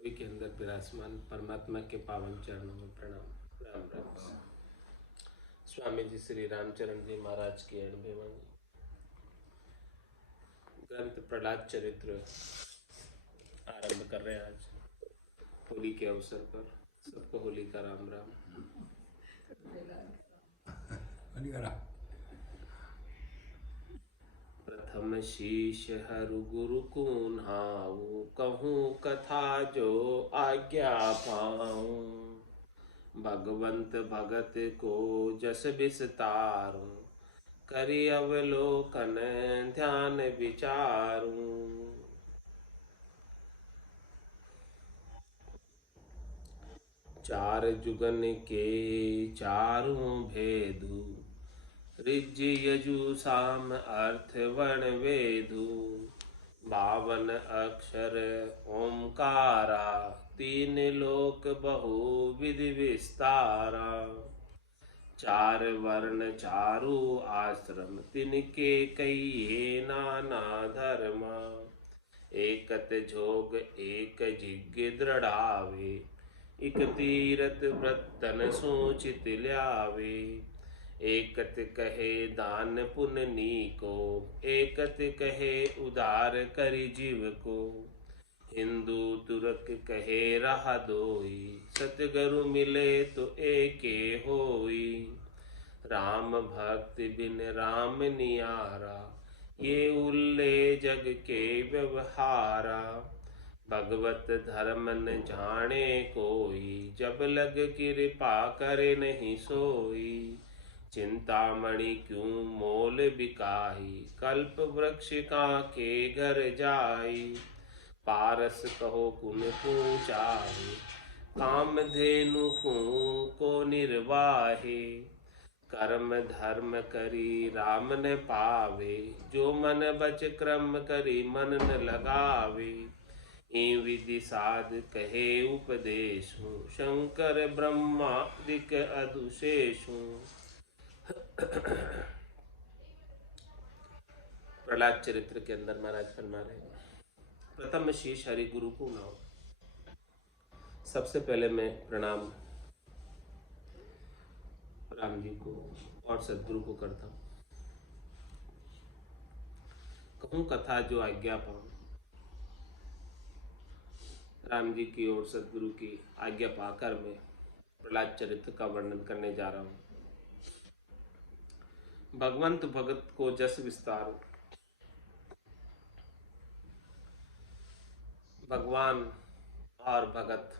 सभी के अंदर विराजमान परमात्मा के पावन चरणों में प्रणाम। राम राम। स्वामी जी श्री रामचरण जी महाराज की 80वीं ग्रंथ प्रहलाद चरित्र आरंभ कर रहे हैं आज होली के अवसर पर। सबको होली का राम राम। प्रथम शीश हरु गुरु कुन्हाऊ, कहूँ कथा जो आज्ञा पाऊं। भगवंत भगत को जस विस्तारूं, करि अवलोकन ध्यान विचारूं। चार जुगन के चारों भेदु, ऋज यजु साम अर्थ वर्ण वेदु। 52 अक्षर ओंकारा, तीन लोक बहु विधि विस्तारा। चार वर्ण चारु आश्रम, तिनके कहिए नाना धर्मा। एकत जोग एक जिज्ञ दृढ़ावे, इक तीरथ व्रतन सूचित ल्यावे। एकत कहे दान पुण्य नीको, एकत कहे उदार करि जीव को। हिंदू तुरक कहे रहा दोई, सतगुरु मिले तो एके होई। राम भक्ति बिन राम नियारा, ये उल्ले जग के व्यवहारा। भगवत धर्म न जाने कोई, जब लग कृपा करे नहीं सोई। चिंतामणि क्यों मोल बिकाई, कल्प वृक्ष का के घर जाई। पारस कहो कुन पूचाहे, कामधेनु को निर्वाहे। कर्म धर्म करी राम न पावे, जो मन बच क्रम करी मन न लगावे। ई विधि साध कहे उपदेशु, शंकर ब्रह्मादिक अदुशेषु। प्रहलाद चरित्र के अंदर महाराज फरमा रहे हैं, प्रथम शीश हरि गुरु को नाओ। सबसे पहले मैं प्रणाम राम जी को और सदगुरु को करता हूँ। कहूँ कथा जो आज्ञा पाऊं। राम जी की और सदगुरु की आज्ञा पाकर मैं प्रहलाद चरित्र का वर्णन करने जा रहा हूँ। भगवंत भगत को जस विस्तार। भगवान और भगत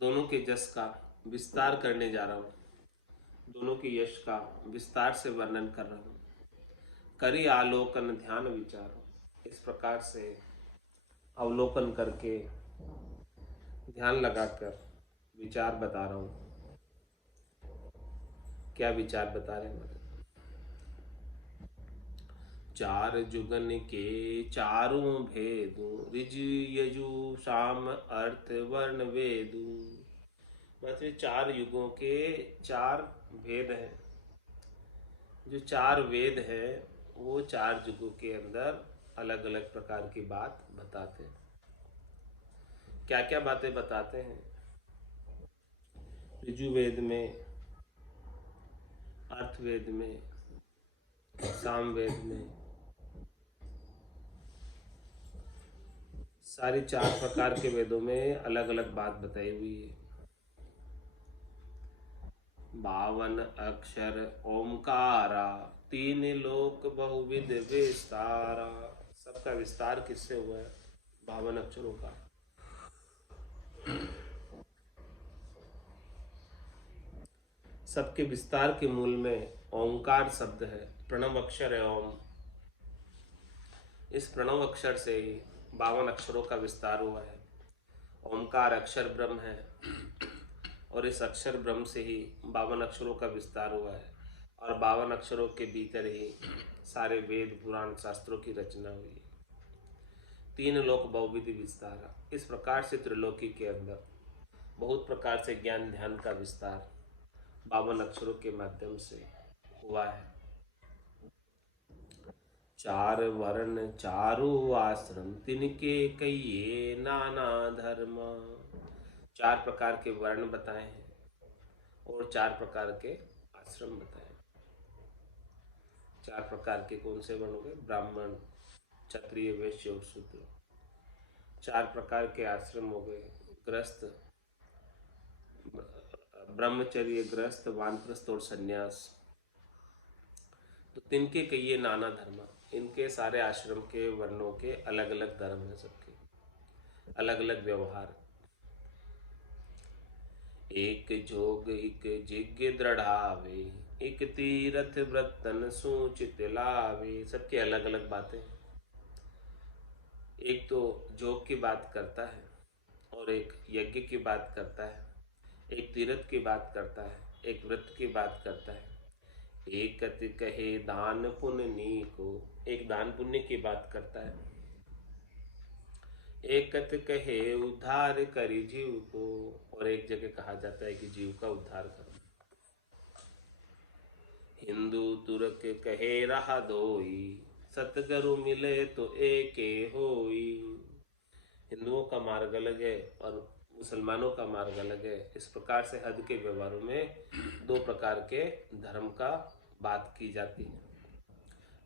दोनों के जस का विस्तार करने जा रहा हूँ। दोनों के यश का विस्तार से वर्णन कर रहा हूँ। करी आलोकन ध्यान विचार। इस प्रकार से अवलोकन करके ध्यान लगाकर विचार बता रहा हूँ। क्या विचार बता रहे हैं? चार जुगन के चारों भेदु, ऋज यजु साम अर्थ वर्ण वेदु। मतलब 4 युगों के 4 भेद हैं। जो 4 वेद है वो 4 युगों के अंदर अलग अलग प्रकार की बात बताते हैं। क्या क्या बातें बताते हैं? ऋजुवेद में, अर्थवेद में, सामवेद में, सारी 4 प्रकार के वेदों में अलग अलग बात बताई हुई है। 52 अक्षर ओमकारा, तीन लोक बहुविध विस्तारा। सबका विस्तार किससे हुआ है? 52 अक्षरों का। सबके विस्तार के मूल में ओंकार शब्द है, प्रणव अक्षर है ओम। इस प्रणव अक्षर से ही 52 अक्षरों का विस्तार हुआ है। ओंकार अक्षर ब्रह्म है और इस अक्षर ब्रह्म से ही 52 अक्षरों का विस्तार हुआ है। और 52 अक्षरों के भीतर ही सारे वेद पुराण शास्त्रों की रचना हुई है। 3 लोक बहुविधि विस्तार। इस प्रकार से त्रिलोकी के अंदर बहुत प्रकार से ज्ञान ध्यान का विस्तार 52 अक्षरों के माध्यम से हुआ है। चार वर्ण चारु आश्रम तिनके कहिए नाना धर्म। चार प्रकार के वर्ण बताए हैं और चार प्रकार के आश्रम बताए हैं। चार प्रकार के कौन से वर्ण हो गए? ब्राह्मण, क्षत्रिय, वैश्य और शूद्र। चार प्रकार के आश्रम हो गए, गृहस्थ, ब्रह्मचर्य, गृहस्थ, वानप्रस्थ और सन्यास। तो तिनके कहिए नाना धर्म, इनके सारे आश्रम के वर्णों के अलग अलग धर्म हैं, सबके अलग अलग व्यवहार। एक जोग एक जिज्ञ दृढ़ावे, एक तीरथ व्रतन सूचित लावे। सबके अलग अलग बातें। एक तो जोग की बात करता है और एक यज्ञ की बात करता है, एक तीर्थ की बात करता है, एक व्रत की बात करता है। एक कहे दान पुण्य को, एक दान पुण्य की बात करता है। एक कहे उद्धार करी जीव को, और एक जगह कहा जाता है कि जीव का उद्धार करो। हिंदू तुर्क कहे रहा दोई, सतगुरु मिले तो एके होई। हिंदुओं का मार्ग अलग है और मुसलमानों का मार्ग अलग है। इस प्रकार से हद के व्यवहारों में दो प्रकार के धर्म का बात की जाती है।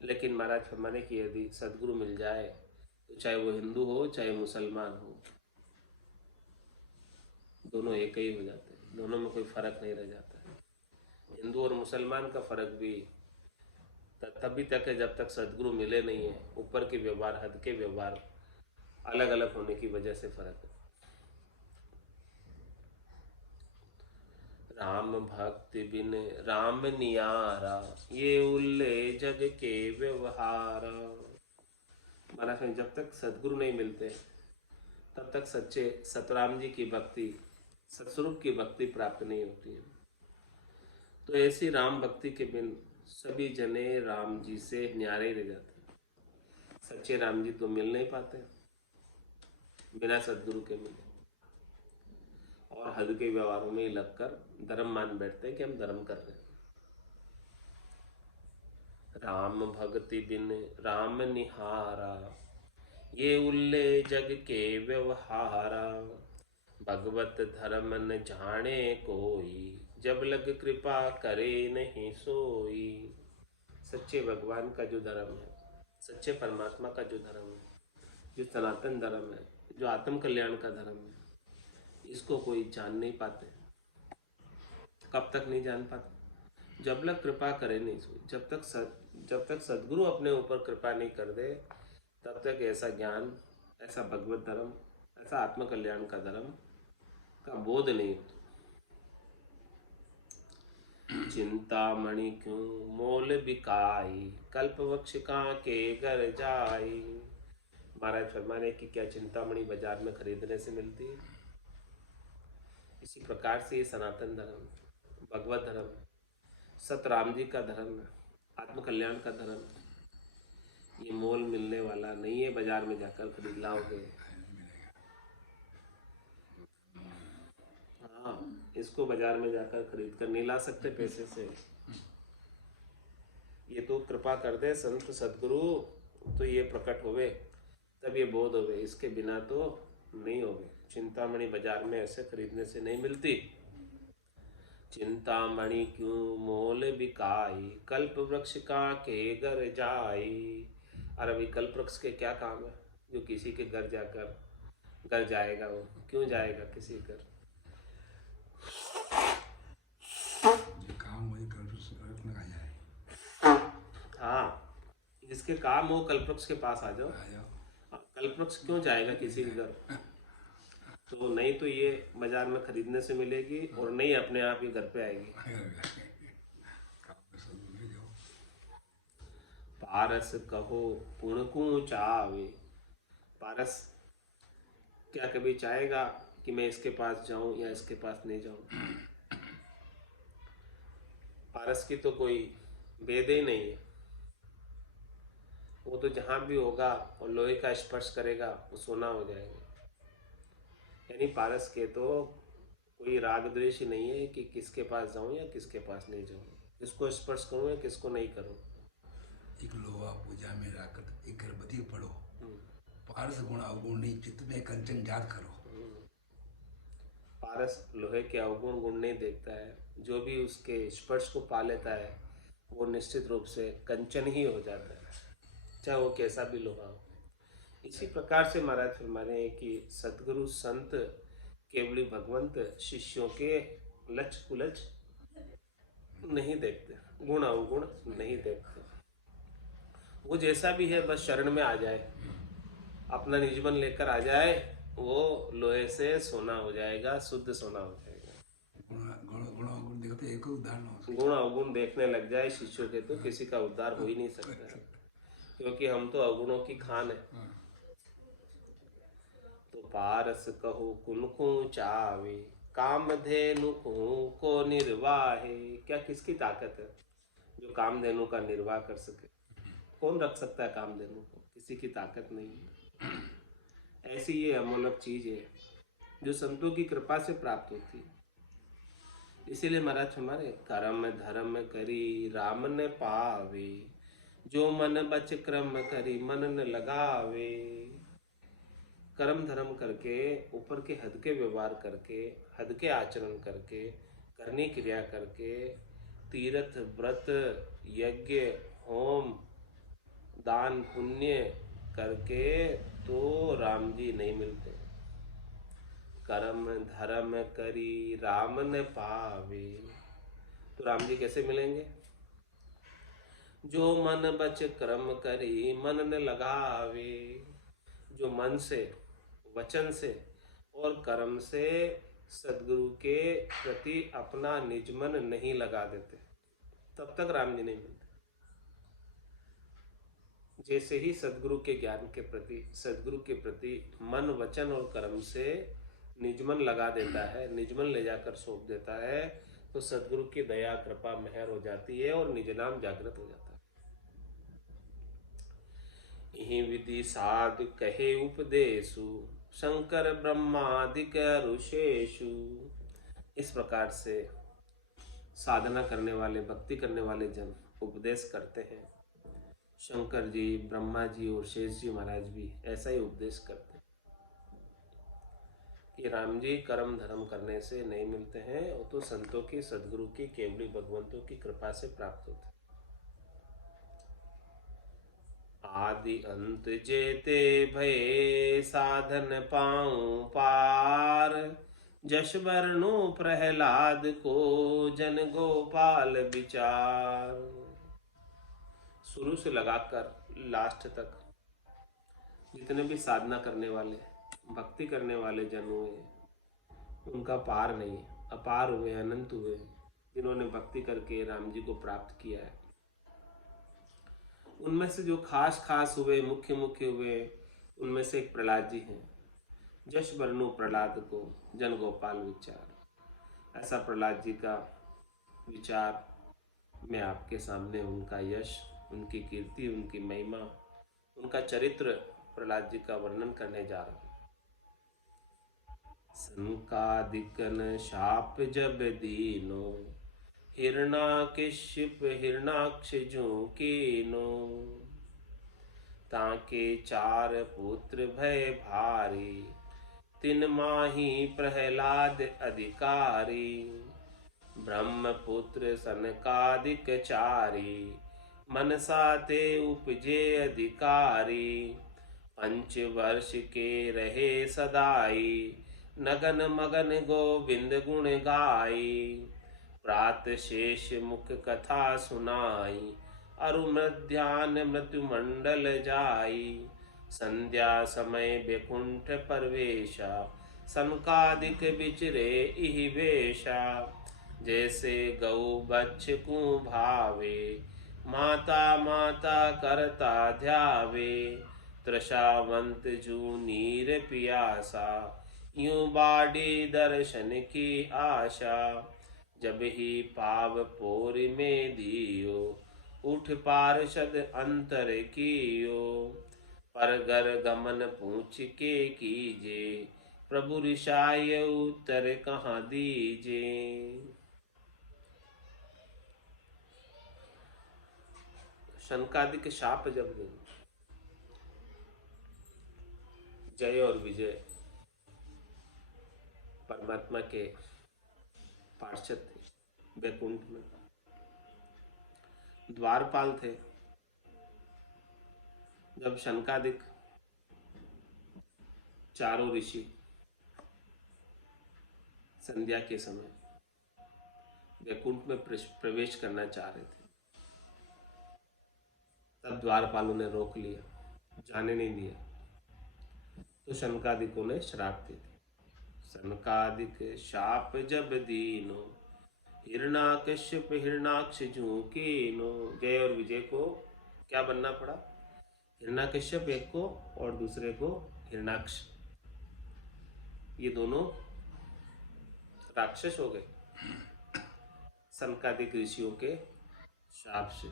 लेकिन महाराज फरमाने की यदि सदगुरु मिल जाए तो चाहे वो हिंदू हो चाहे मुसलमान हो, दोनों एक ही हो जाते हैं, दोनों में कोई फर्क नहीं रह जाता है। हिंदू और मुसलमान का फर्क भी तभी तक है जब तक सदगुरु मिले नहीं है। ऊपर के व्यवहार, हद के व्यवहार अलग अलग होने की वजह से फर्क है। राम भक्ति बिन राम नियारा, ये उल्ले जग के व्यवहार। महाराज में जब तक सदगुरु नहीं मिलते तब तक सच्चे सतराम जी की भक्ति, सतस्वरूप की भक्ति प्राप्त नहीं होती है। तो ऐसी राम भक्ति के बिन सभी जने राम जी से न्यारे रह जाते हैं। सच्चे राम जी तो मिल नहीं पाते बिना सदगुरु के मिले, और हद के व्यवहारों में लगकर धर्म मान बैठते हैं कि हम धर्म कर रहे हैं। राम भक्ति बिन राम निहारा, ये उल्ले जग के व्यवहारा। भगवत धर्म न जाने कोई, जब लग कृपा करे नहीं सोई। सच्चे भगवान का जो धर्म है, सच्चे परमात्मा का जो धर्म है, जो सनातन धर्म है, जो आत्म कल्याण का धर्म है, इसको कोई जान नहीं पाते। कब तक नहीं जान पाते? जब लग कृपा करे नहीं सोई। जब तक सदगुरु अपने ऊपर कृपा नहीं कर दे तब तक ऐसा ज्ञान, ऐसा भगवत धर्म, ऐसा आत्म कल्याण का धर्म का बोध नहीं होता। चिंतामणि क्यों मोल बिकाई, कल्प वृक्ष के घर जाई। महाराज फरमाने की क्या चिंतामणि बाजार में खरीदने से मिलती है? इसी प्रकार से ये सनातन धर्म, भगवत धर्म, सतराम जी का धर्म, आत्म कल्याण का धर्म, ये मोल मिलने वाला नहीं है। बाजार में जाकर खरीद लाओगे, हाँ, इसको बाजार में जाकर खरीद कर नहीं ला सकते पैसे से। ये तो कृपा कर दे संत सदगुरु तो ये प्रकट होवे, तब ये बोध होवे, इसके बिना तो नहीं होवे। चिंतामणि बाजार में ऐसे खरीदने से नहीं मिलती। चिंतामणि क्यों मोल बिकाई, कल्प वृक्ष के घर जाई। और अभी कल्प वृक्ष के क्या काम है जो किसी के घर जाकर घर जाएगा? वो क्यों जाएगा किसी घर? हाँ, जिसके काम हो कल्पवृक्ष के पास आ जाओ। कल्पवृक्ष क्यों जाएगा किसी के घर? तो नहीं तो ये बाजार में खरीदने से मिलेगी और नहीं अपने आप ही घर पे आएगी। पारस कहो पुण को चावे। पारस क्या कभी चाहेगा कि मैं इसके पास जाऊं या इसके पास नहीं जाऊं? पारस की तो कोई भेद ही नहीं है। वो तो जहां भी होगा और लोहे का स्पर्श करेगा वो सोना हो जाएगा। यानी पारस के तो कोई राग द्वेष ही नहीं है कि किसके पास जाऊं या किसके पास नहीं जाऊं, किसको स्पर्श करूं या किसको नहीं करूं। एक लोहा पूजा में राकत एक गर्भवती पढ़ो, पारस गुण अवगुण नहीं चित्त में कंचन याद करो। पारस लोहे के अवगुण गुण नहीं देखता है, जो भी उसके स्पर्श को पा लेता है वो निश्चित रूप से कंचन ही हो जाता है, चाहे वो कैसा भी लोहा हो। इसी प्रकार से महाराज फरमा रहे हैं कि सदगुरु संत केवली भगवंत शिष्यों के लच कुलच नहीं देखते, गुण अवगुण नहीं देखते। वो जैसा भी है बस शरण में आ जाए, अपना निजमन लेकर आ जाए, वो लोहे से सोना हो जाएगा, शुद्ध सोना हो जाएगा। गुण अवगुण देखते एक उदाहरण हो, गुण अवगुण देखने लग जाए शिष्यों के तो किसी का उद्धार हो ही नहीं सकता है, क्योंकि हम तो अवगुणों की खान है। तो पारस कहो कुनको चावे, कामधेनु को निर्वाहे। क्या किसकी ताकत है जो कामधेनु का निर्वाह कर सके? कौन रख सकता है कामधेनु को? किसी की ताकत नहीं है। ऐसी ये अमूल्य चीज है जो संतों की कृपा से प्राप्त होती है। इसीलिए महाराज हमारे कर्म धर्म करी राम न पावे, जो मन बच क्रम करी मन न लगावे। कर्म धर्म करके, ऊपर के हद के व्यवहार करके, हद के आचरण करके, करनी क्रिया करके, तीर्थ व्रत यज्ञ होम दान पुण्य करके तो राम जी नहीं मिलते। कर्म धर्म करी राम न पावे, तो राम जी कैसे मिलेंगे? जो मन बच कर्म करी मन न लगावे। जो मन से, वचन से और कर्म से सदगुरु के प्रति अपना निजमन नहीं लगा देते, तब तक राम जी नहीं मिलते। जैसे ही सदगुरु के ज्ञान के प्रति, सदगुरु के प्रति मन वचन और कर्म से निजमन लगा देता है, निजमन ले जाकर सौंप देता है, तो सदगुरु की दया कृपा मेहर हो जाती है और निज नाम जागृत हो जाता है। यही विधि साध कहे उपदेशु, शंकर ब्रह्मादिक ऋषेशु। इस प्रकार से साधना करने वाले, भक्ति करने वाले जन उपदेश करते हैं। शंकर जी, ब्रह्मा जी और शेष जी महाराज भी ऐसा ही उपदेश करते हैं कि राम जी कर्म धर्म करने से नहीं मिलते हैं, वो तो संतों की, सदगुरु की, केवली भगवंतों की कृपा से प्राप्त होते हैं। आदि अंत जेते भये साधन पाऊं पार, जश वर्णु प्रहलाद को जन गोपाल विचार। शुरू से लगाकर लास्ट तक जितने भी साधना करने वाले, भक्ति करने वाले जन हुए, उनका पार नहीं, अपार हुए, अनंत हुए, जिन्होंने भक्ति करके राम जी को प्राप्त किया है। उनमें से जो खास खास हुए, मुख्य मुख्य हुए, उनमें से एक प्रहलाद जी हैं। जश वर्णु प्रहलाद को जन गोपाल विचार। ऐसा प्रहलाद जी का विचार मैं आपके सामने, उनका यश, उनकी कीर्ति, उनकी महिमा, उनका चरित्र, प्रहलाद जी का वर्णन करने जा रहा हूं। संकादिकन शाप जब दीनो, हिरणाकशिप हिरणाक्ष जो कीनो। ताके चार पुत्र भय भारी, तिन माही प्रहलाद अधिकारी। ब्रह्मपुत्र सनकादिक चारी, मनसा ते उपजे अधिकारी। 5 वर्ष के रहे सदाई, नगन मगन गोविंद गुण गाई। प्रात शेष मुख कथा सुनाई, अरु मध्यान मृत्यु मंडल जाई। संध्या समय बैकुंठ परवेशा, सनकादिक विचरे इहि वेशा। जैसे गौ बच्छ को भावे, माता माता करता ध्यावे। त्रसावंत जू नीर पियासा, यूं बाड़ी दर्शन की आशा। जब ही पाव पोर में दियो, उठ पार्षद अंतर कियो। परगर गमन पूछ के कीजे, प्रभु रिसाय उत्तर कहाँ दीजे। शनकादिक शाप जब दें, जय और विजय परमात्मा के पार्षद थे, वैकुंठ में द्वारपाल थे। जब शनकादिक चारों ऋषि संध्या के समय वैकुंठ में प्रवेश करना चाह रहे थे, तब द्वारपालों ने रोक लिया, जाने नहीं दिया। तो शनकादिकों ने श्राप दे दिया। शनकादिक शाप जब दीनो, हिरणाकश्यप हिरणाक्ष झूकीनो। जय और विजय को क्या बनना पड़ा? हिरणाकश्यप एक को और दूसरे को हिरणाक्ष। ये दोनों राक्षस हो गए शनकादिक ऋषियों के शाप से।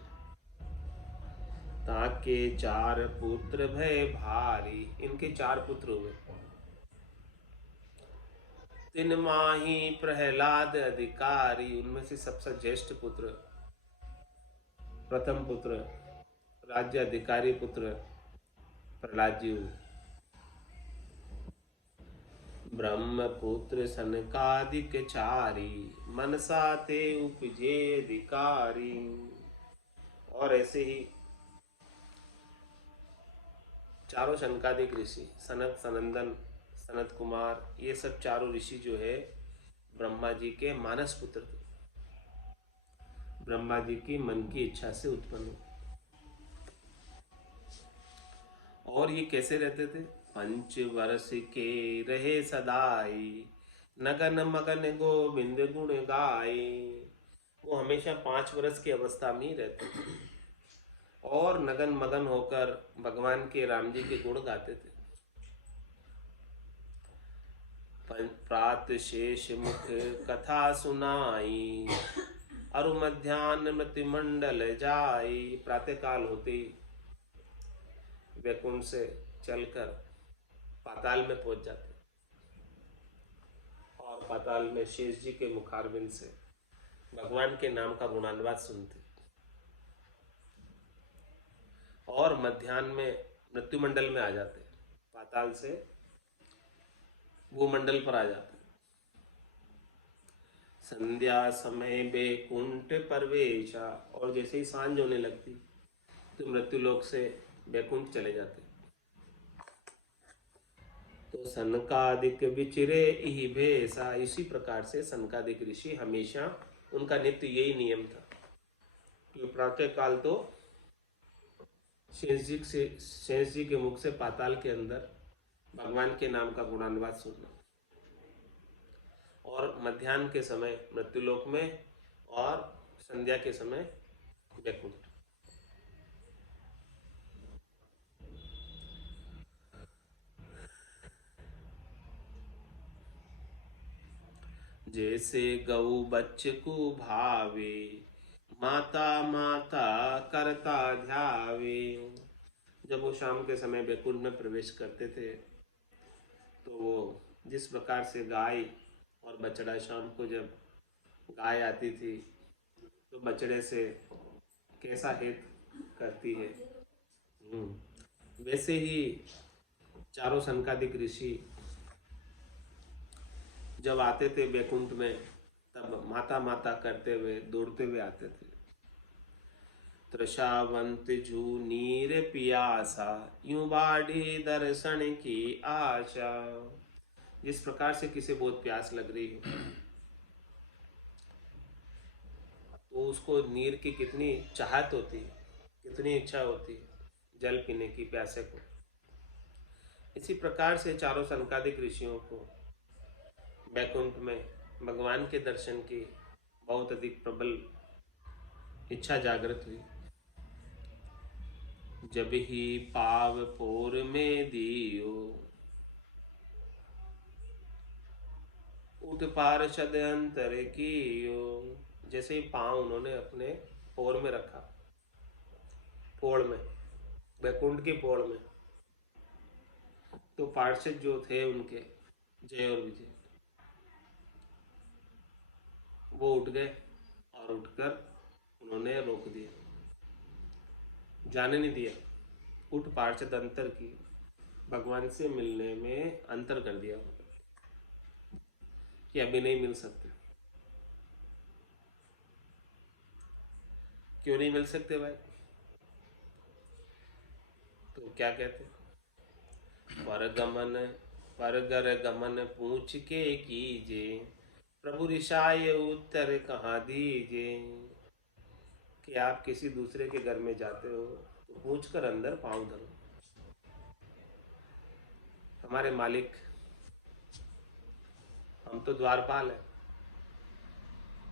ताके 4 पुत्र भय भारी, इनके 4 पुत्र हुए। 3 माही प्रहलाद अधिकारी, उनमें से सबसे ज्येष्ठ पुत्र, प्रथम पुत्र, राज्य अधिकारी पुत्र प्रहलाद जी हुए। ब्रह्मपुत्र सनकादिक चारी, मनसा ते उपजे अधिकारी। और ऐसे ही चारों शनकादिक ऋषि, सनत, सनंदन, सनत कुमार, ये सब चारों ऋषि जो है ब्रह्मा जी के मानस पुत्र थे, ब्रह्मा जी की मन की इच्छा से उत्पन्न हुए। और ये कैसे रहते थे? 5 वर्ष के रहे सदाई, नगन मगन गोविंद गुण गाए। वो हमेशा 5 वर्ष की अवस्था में ही रहते थे और नगन मगन होकर भगवान के राम जी के गुण गाते थे। प्रात शेष मुख कथा सुनाई, अरु मध्यान्ह मृत्यु मंडल जाई। प्रातः काल होते ही वैकुंठ से चलकर पाताल में पहुंच जाते और पाताल में शेष जी के मुखारविंद से भगवान के नाम का गुणानुवाद सुनते और मध्यान्ह में मृत्युमंडल में आ जाते, पाताल से भूमंडल पर आ जाते। संध्या समय बैकुंठ परवेशा, और जैसे ही सांझ होने लगती तो मृत्युलोक से बैकुंठ चले जाते। तो सनकादिक विचिरे ही भेसा, इसी प्रकार से सनकादिक ऋषि हमेशा, उनका नित्य यही नियम था कि प्रातः काल तो शेष जी के मुख से पाताल के अंदर भगवान के नाम का गुणानुवाद सुनना, और मध्याह्न के समय मृत्युलोक में, और संध्या के समय वैकुंठ। जैसे गौ बच्चे को भावे, माता माता करता ध्यावे। जब वो शाम के समय वैकुंठ में प्रवेश करते थे तो वो जिस प्रकार से गाय और बछड़ा, शाम को जब गाय आती थी तो बछड़े से कैसा हित करती है, वैसे ही चारों सनकादिक ऋषि जब आते थे वैकुंठ में तब माता माता करते हुए दौड़ते हुए आते थे। त्रषावंत जू नीर पियासा, यूं बाढ़ी दर्शन की आशा। जिस प्रकार से किसे बहुत प्यास लग रही हो तो उसको नीर की कितनी चाहत होती है, कितनी इच्छा होती है जल पीने की प्यासे को। इसी प्रकार से चारों सनकादिक ऋषियों को वैकुंठ में भगवान के दर्शन की बहुत अधिक प्रबल इच्छा जागृत हुई। जब ही पाव पोर में दियो, उठ पार्षद अंतर कियो। जैसे ही पांव उन्होंने अपने पोर में रखा, पोड़ में, वैकुंठ की पोड़ में, तो पार्षद जो थे उनके जय और विजय, वो उठ गए और उठकर उन्होंने रोक दिया। जाने नहीं दिया। उठ पार्षद अंतर की, भगवान से मिलने में अंतर कर दिया कि अभी नहीं मिल सकते। क्यों नहीं मिल सकते भाई? तो क्या कहते, परगमन परगर गमन पूछ के कीजे, प्रभु रिसाय उत्तर कहाँ दीजे। कि आप किसी दूसरे के घर में जाते हो तो पूछ कर अंदर पांव धरो। हमारे मालिक, हम तो द्वारपाल हैं,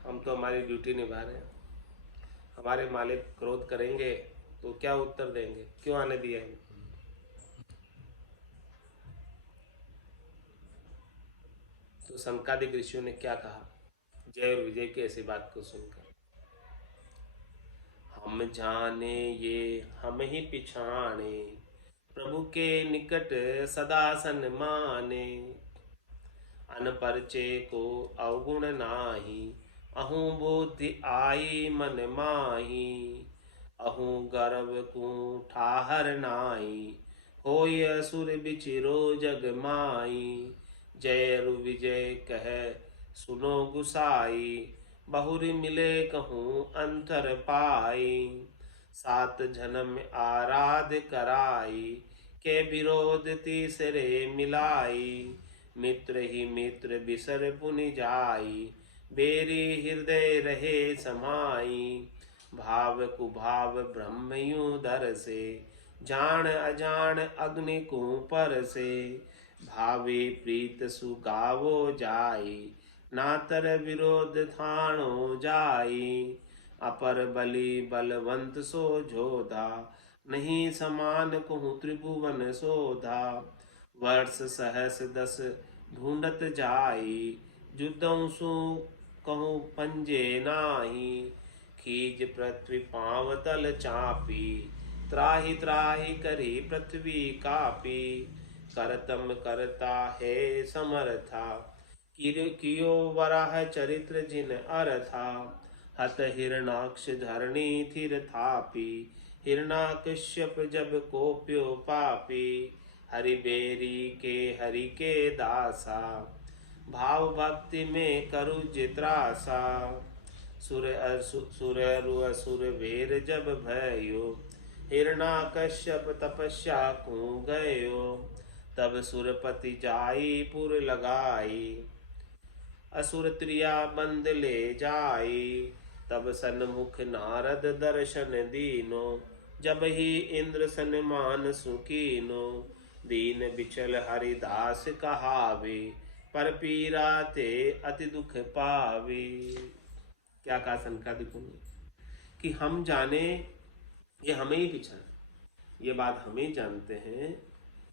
हम तो हमारी ड्यूटी निभा रहे हैं। हमारे मालिक क्रोध करेंगे तो क्या उत्तर देंगे? क्यों आने दिया है? तो सनकादिक ऋषियों ने क्या कहा जय और विजय की ऐसी बात को सुनकर? हम जाने ये हम ही पिछाने, प्रभु के निकट सदा सन्माने। अनपरिचय को अवगुण नाही, अहूँ बुद्धि आई मन माही। अहूँ गर्व को ठाहर नाई, होय असुर बिचिरो जग माई। जय रु विजय कह सुनो गुसाई, बहुरी मिले कहूँ अंतर पाई। सात जन्म आराध कराई, के विरोध तीसरे मिलाई। मित्र ही मित्र बिसर पुनि जाई, बेरी हृदय रहे समाई। भाव कुभाव ब्रह्म यूं दर से, जान अजान अग्नि को पर से। भावे प्रीत सुगावो जाई, नातर विरोध थाणो जाई। अपर बलि बलवंत सो जोधा, नहीं समान कहूँ त्रिभुवन सोधा। वर्ष सहस दस ढूंढत जाई, जुदों सु कहूँ पंजे नाही। खीज पृथ्वी पांव तल चापी, त्राहि त्राहि करी पृथ्वी कापी। करतम करता है समर्था, कियो वराह चरित्र जिन अरथा। हत हिरणाक्ष धरणी थिर थापी, हिरणाकश्यप जब कोप्यो पापी। हरि बेरी के हरि के दासा, भाव भक्ति में करु जित्रासा। सुर अरु असुर वीर जब भयो, हिरणाकश्यप तपस्या को गयो। तब सुरपति जाई पुर लगाई, असुर त्रिया बंद ले जाई। तब सन्मुख नारद दर्शन दीनो, जब ही इंद्र सन्मान सुकीनो। दीन बिचल हरिदास कहावे, पर पीरा ते अति दुख पावे। क्या कहा सनकादिकों ने कि हम जाने ये हमें ही पहचाने, ये बात हम ही जानते हैं,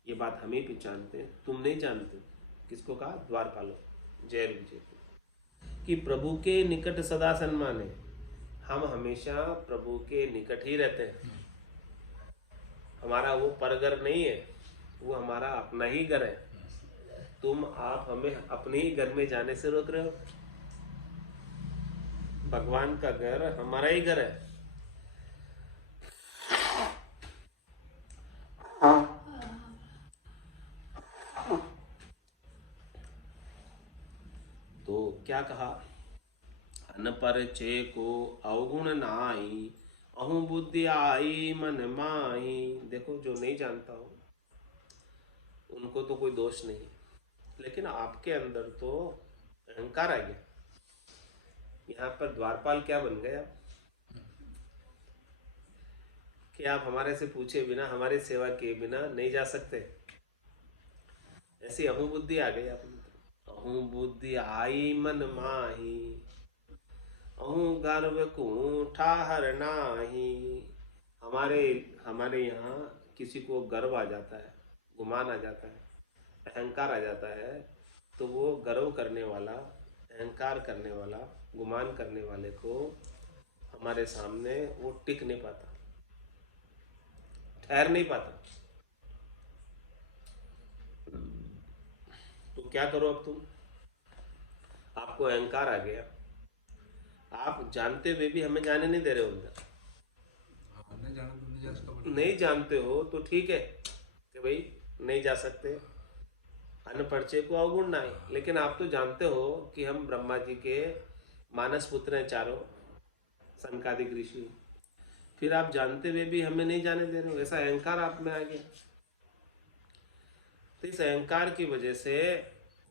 ये बात हम ही पहचानते हैं, तुम नहीं जानते। किसको कहा? द्वारपालो जय विजय कि प्रभु के निकट सदा सन्मान है। हम हमेशा प्रभु के निकट ही रहते हैं। हमारा वो परघर नहीं है, वो हमारा अपना ही घर है। तुम आप हमें अपने ही घर में जाने से रोक रहे हो। भगवान का घर हमारा ही घर है। तो क्या कहा? अनपरिचय को अवगुण नाई, अहूँ बुद्धि आई मन माही। देखो, जो नहीं जानता हो उनको तो कोई दोष नहीं, लेकिन आपके अंदर तो अहंकार आ गया। यहाँ पर द्वारपाल क्या बन गए आप कि आप हमारे से पूछे बिना, हमारी सेवा किए बिना नहीं जा सकते। ऐसी अहूँ बुद्धि आ गई आप में। अहूँ बुद्धि आई मन माही, अहूँ गर्व को ठाहर नाही। हमारे हमारे यहाँ किसी को गर्व आ जाता है, गुमान आ जाता है, अहंकार आ जाता है, तो वो गर्व करने वाला, अहंकार करने वाला, गुमान करने वाले को हमारे सामने वो टिक नहीं पाता, ठहर नहीं पाता। तो क्या करो अब तुम? आपको अहंकार आ गया, आप जानते हुए भी हमें जाने नहीं दे रहे हो अंदर। 10 का मतलब नहीं जानते हो तो ठीक है कि भाई नहीं जा सकते, अनपरिचय को अवगुण नहीं, लेकिन आप तो जानते हो कि हम ब्रह्मा जी के मानस पुत्र हैं चारों, सनकादिक ऋषि, फिर आप जानते हुए भी हमें नहीं जाने दे रहे हो, ऐसा अहंकार आप में आ गया। तो इस अहंकार की वजह से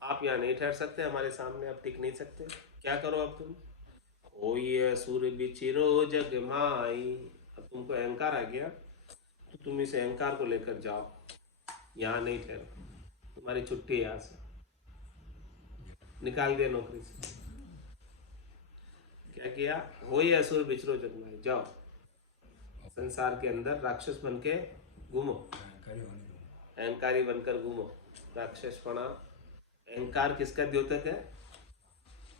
आप यहाँ नहीं ठहर सकते, हमारे सामने आप टिक नहीं सकते। क्या करो अब तुम, ओ ये असुर बिचिरो जग माई, अब तुमको अहंकार आ गया तो तुम इस अहंकार को लेकर जाओ, यहाँ नहीं ठहरो, तुम्हारी छुट्टी है, यहाँ से निकाल दिया नौकरी से। क्या किया, हो ये असुर बिचरो जग माई, जाओ संसार के अंदर राक्षस बन के घूमो, अहंकारी होने दो। अहंकारी बनकर घूमो। राक्षसपना, अहंकार किसका द्योतक है,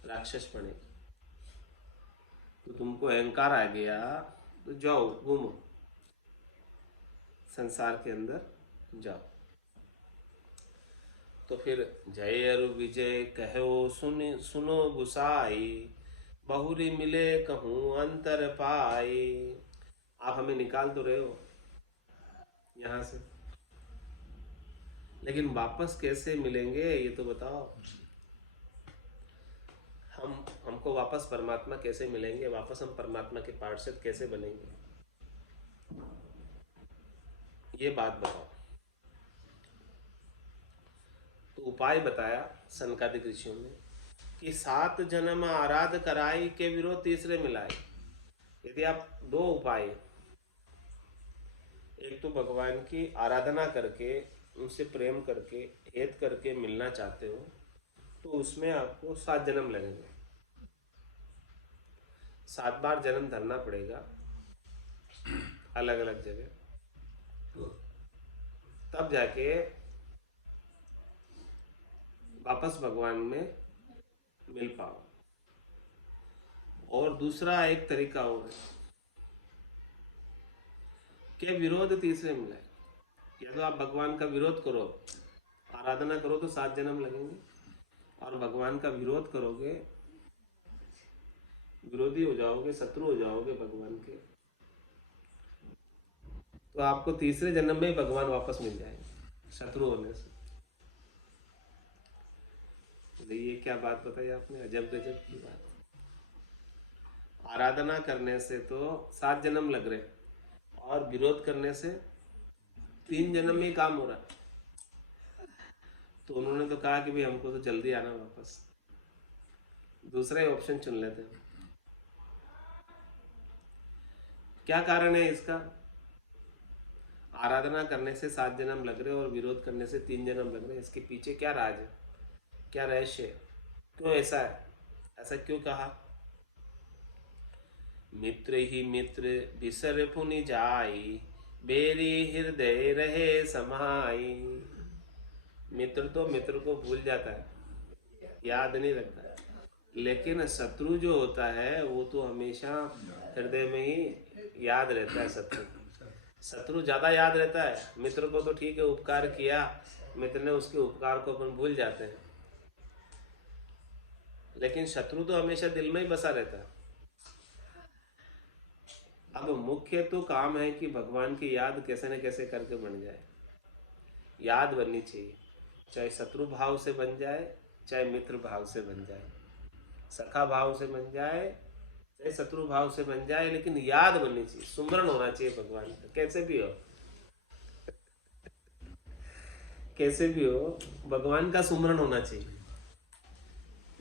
राक्षसपने। तो तुमको अहंकार आ गया तो जाओ घूमो संसार के अंदर जाओ। तो फिर जय अरु विजय कहो सुनो गुसाई, बहुरी मिले कहूँ अंतर पाई। आप हमें निकाल तो रहे हो यहाँ से, लेकिन वापस कैसे मिलेंगे ये तो बताओ। हमको वापस परमात्मा कैसे मिलेंगे, वापस हम परमात्मा के पार्षद कैसे बनेंगे, ये बात बताओ। तो उपाय बताया सनकादिक ऋषियों ने कि 7 जन्म आराध कराई के विरोध तीसरे मिलाए। यदि आप 2 उपाय, एक तो भगवान की आराधना करके उनसे प्रेम करके हेत करके मिलना चाहते हो तो उसमें आपको 7 जन्म लगेंगे, 7 बार जन्म धरना पड़ेगा अलग अलग जगह, तब जाके वापस भगवान में मिल पाओ। और दूसरा एक तरीका और है कि विरोध तीसरे मिलाए। या तो आप भगवान का विरोध करो, आराधना करो तो 7 जन्म लगेंगे, और भगवान का विरोध करोगे, विरोधी हो जाओगे, शत्रु हो जाओगे भगवान के, तो आपको तीसरे जन्म में भगवान वापस मिल जाएंगे शत्रु होने से। तो ये क्या बात बताई आपने, अजब गजब की बात। आराधना करने से तो 7 जन्म लग रहे, और विरोध करने से 3 जन्म में ही काम हो रहा है। तो उन्होंने तो कहा कि भाई हमको तो जल्दी आना वापस, दूसरा ही ऑप्शन चुन लेते हैं। क्या कारण है इसका, आराधना करने से 7 जन्म लग रहे और विरोध करने से 3 जन्म लग रहे, इसके पीछे क्या राज है, क्या रहस्य है, क्यों ऐसा है, ऐसा क्यों कहा। मित्र ही मित्र बिसर पुनि जाई, बेरी हृदय रहे समाई। मित्र तो मित्र को भूल जाता है, याद नहीं रखता है, लेकिन शत्रु जो होता है वो तो हमेशा हृदय में ही याद रहता है। शत्रु ज्यादा याद रहता है, मित्र को तो ठीक है उपकार किया, मित्र ने उसके उपकार को अपन भूल जाते हैं, लेकिन शत्रु तो हमेशा दिल में ही बसा रहता है। अब मुख्य तो काम है कि भगवान की याद कैसे न कैसे करके बन जाए, याद बननी चाहिए, चाहे शत्रु भाव से बन जाए चाहे मित्र भाव से बन जाए, सखा भाव से बन जाए चाहे शत्रु भाव से बन जाए, लेकिन याद बननी चाहिए, सुमरण होना चाहिए भगवान का, कैसे भी हो कैसे भी हो भगवान का सुमरण होना चाहिए।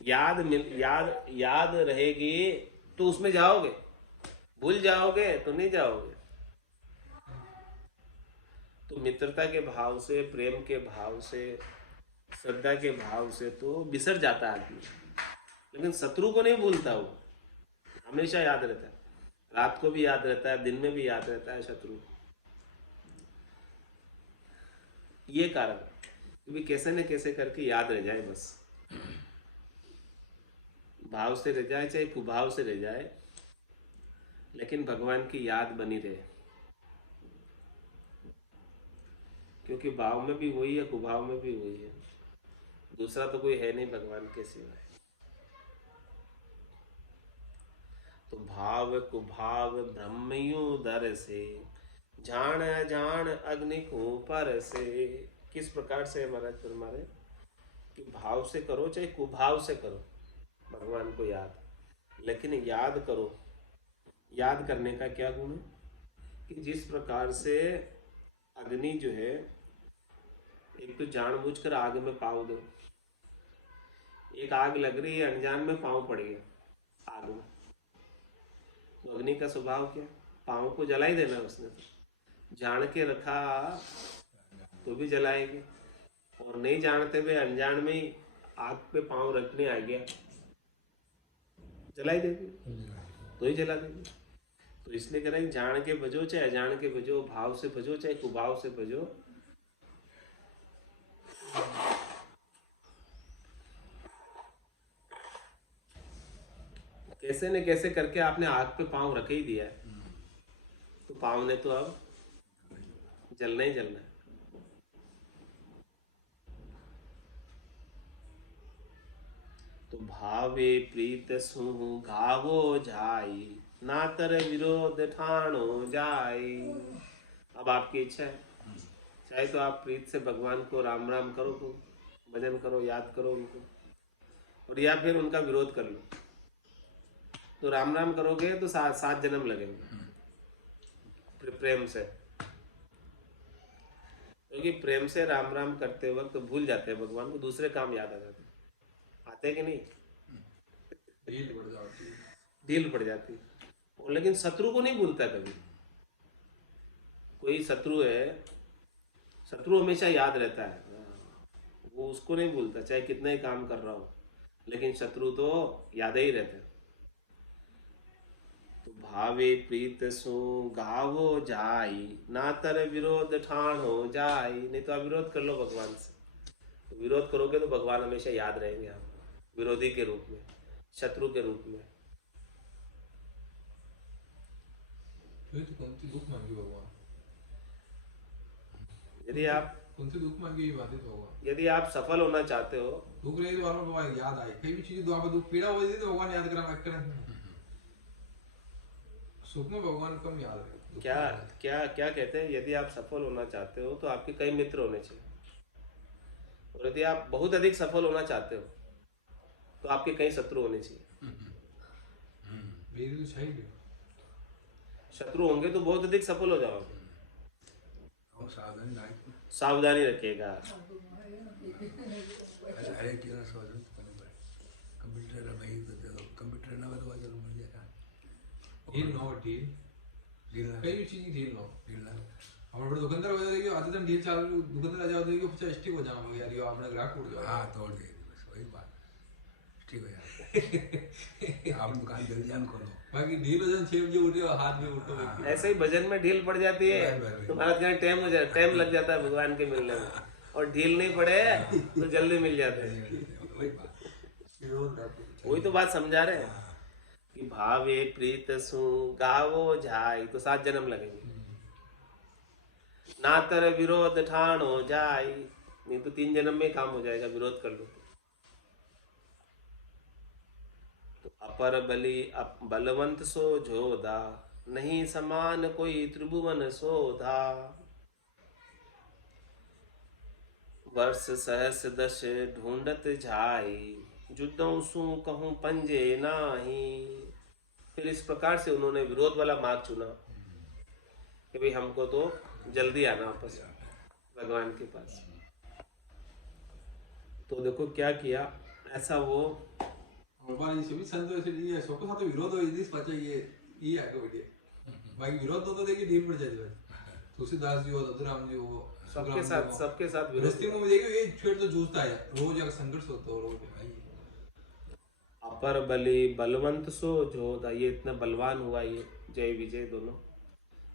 याद रहेगी तो उसमें जाओगे, भूल जाओगे तो नहीं जाओगे। तो मित्रता के भाव से, प्रेम के भाव से, श्रद्धा के भाव से तो बिसर जाता है आदमी, लेकिन शत्रु को नहीं भूलता, वो हमेशा याद रहता है, रात को भी याद रहता है, दिन में भी याद रहता है शत्रु। ये कारण कि कैसे न कैसे करके याद रह जाए, बस भाव से रह जाए चाहे कुभाव से रह जाए, लेकिन भगवान की याद बनी रहे, क्योंकि भाव में भी वही है कुभाव में भी वही है, दूसरा तो कोई है नहीं भगवान के सिवाय। तो भाव कुभाव ब्रह्मयु दर से, जान अजान अग्नि को पर से। किस प्रकार से है महाराज हमारे कि भाव से करो चाहे कुभाव से करो भगवान को याद, लेकिन याद करो। याद करने का क्या गुण है कि जिस प्रकार से अग्नि जो है, एक तो जानबूझकर आग में पाँव दो, एक आग लग रही है अनजान में पाँव पड़ गया आग में, तो अग्नि का स्वभाव क्या, पाँव को जला ही देना उसने। तो जान के रखा तो भी जलाएगी, और नहीं जानते हुए अनजान में ही आग पे पाँव रखने आ गया, जलाई देगी, तो ही जला देगी। तो इसलिए कह रहे हैं जान के बजो चाहे अजान के बजो, भाव से बजो चाहे कुभाव से बजो। कैसे न कैसे करके आपने आग पे पाँव रख ही दिया है, तो पाँव ने तो अब जलना ही जलना है। तो भावे प्रीत सुहु घावो जाई, नातर विरोध ठाणो जाई। अब आपकी इच्छा है, चाहे तो आप प्रीत से भगवान को राम राम करो, तो भजन करो, याद करो उनको, और या फिर उनका विरोध कर लो। तो राम राम करोगे तो 7 जन्म लगेंगे प्रेम से, क्योंकि प्रेम से राम राम करते वक्त तो भूल जाते हैं भगवान को, दूसरे काम याद आ जाते हैं। आते कि नहीं, ढील पड़ जाती है। और लेकिन शत्रु को नहीं भूलता कभी। कोई शत्रु है, शत्रु हमेशा याद रहता है, वो उसको नहीं भूलता चाहे कितना ही काम कर रहा हो, लेकिन शत्रु तो याद ही रहता है। तो भावे प्रीत सो गावो जाई, नातर विरोध ठान हो जाई। नहीं तो आप विरोध कर लो भगवान से, तो विरोध करोगे तो भगवान हमेशा याद रहेंगे आपको, विरोधी के रूप में, शत्रु के रूप में। तो कौन सी दुख मांगी भगवान, यदि आप कौन सी दुख मांगी बातें तो भगवान, यदि आप सफल होना चाहते हो, दुख रहे तो भगवान याद आए, कई भी चीज दुआ में दुख पीड़ा हो जाती तो भगवान याद करें। सुख में भगवान कम याद है। क्या क्या क्या कहते हैं, यदि आप सफल होना चाहते हो तो आपके कई मित्र होने चाहिए, और यदि आप बहुत अधिक सफल होना चाहते हो तो आपके कई शत्रु होने चाहिए। मेरी तो चाहिए, शत्रु होंगे तो बहुत अधिक सफल हो जाओगे। और सावधानी रखिएगा। अरे क्यों सावधान कंप्यूटर भाई तो दे दो, कंप्यूटर ना बदवा चलो मर जाएगा। ढील नो ढील ढील ना कई भी चीज ढील नो ढील ना हमारे बड़े दुकानदार हो जाएगी, आते दिन ढील चालू दुकानदार आ जाओगे कि 50 स्टिक हो जाओगे यार, ये आपने ग्राहक उड़ जाओ। हाँ तोड़ दे बस वही बात, ठीक हो यार। आप दुकान जल्दी जान खोलो। बाकी ढील हो जाए 6 बजे उठे और हाथ में उठो। ऐसे ही भजन में ढील पड़ जाती है, तुम्हारा कहीं टाइम लग जाता है भगवान के मिलने में, और ढील नहीं पड़े तो जल्दी मिल जाते हैं। वही बात, वही तो बात समझा रहे हैं कि भावे प्रीत सु गावो जाई, तो 7 जन्म लगेंगे। नातर विरोध ठान हो जाई, नहीं तो 3 जन्म में काम हो जाएगा, विरोध कर लो तो। अपर बलि बलवंत सो जोधा, नहीं समान कोई त्रिभुवन सोधा। वर्ष सहस दश ढूंढत जाई, जुदों सु कहूं पंजे नाही। फिर इस प्रकार से उन्होंने विरोध वाला मार्ग चुना कि भाई हमको तो जल्दी आना वापस भगवान के पास। तो देखो क्या किया, ऐसा वो भगवान सभी संतों से ये सबके साथ विरोध हो इस पचा ये आगे बढ़िए, बाकी विरोध तो देखिए ढील पड़ जाती है। तुलसीदास जी हो, ददुराम जी हो, सबके साथ विरोध। गृहस्थी में देखिए ये छेड़ तो जूझता है रोज, अगर संघर्ष होता है रोज। अपर बलि बलवंत सो जोधा, ये इतना बलवान हुआ, ये जय विजय दोनों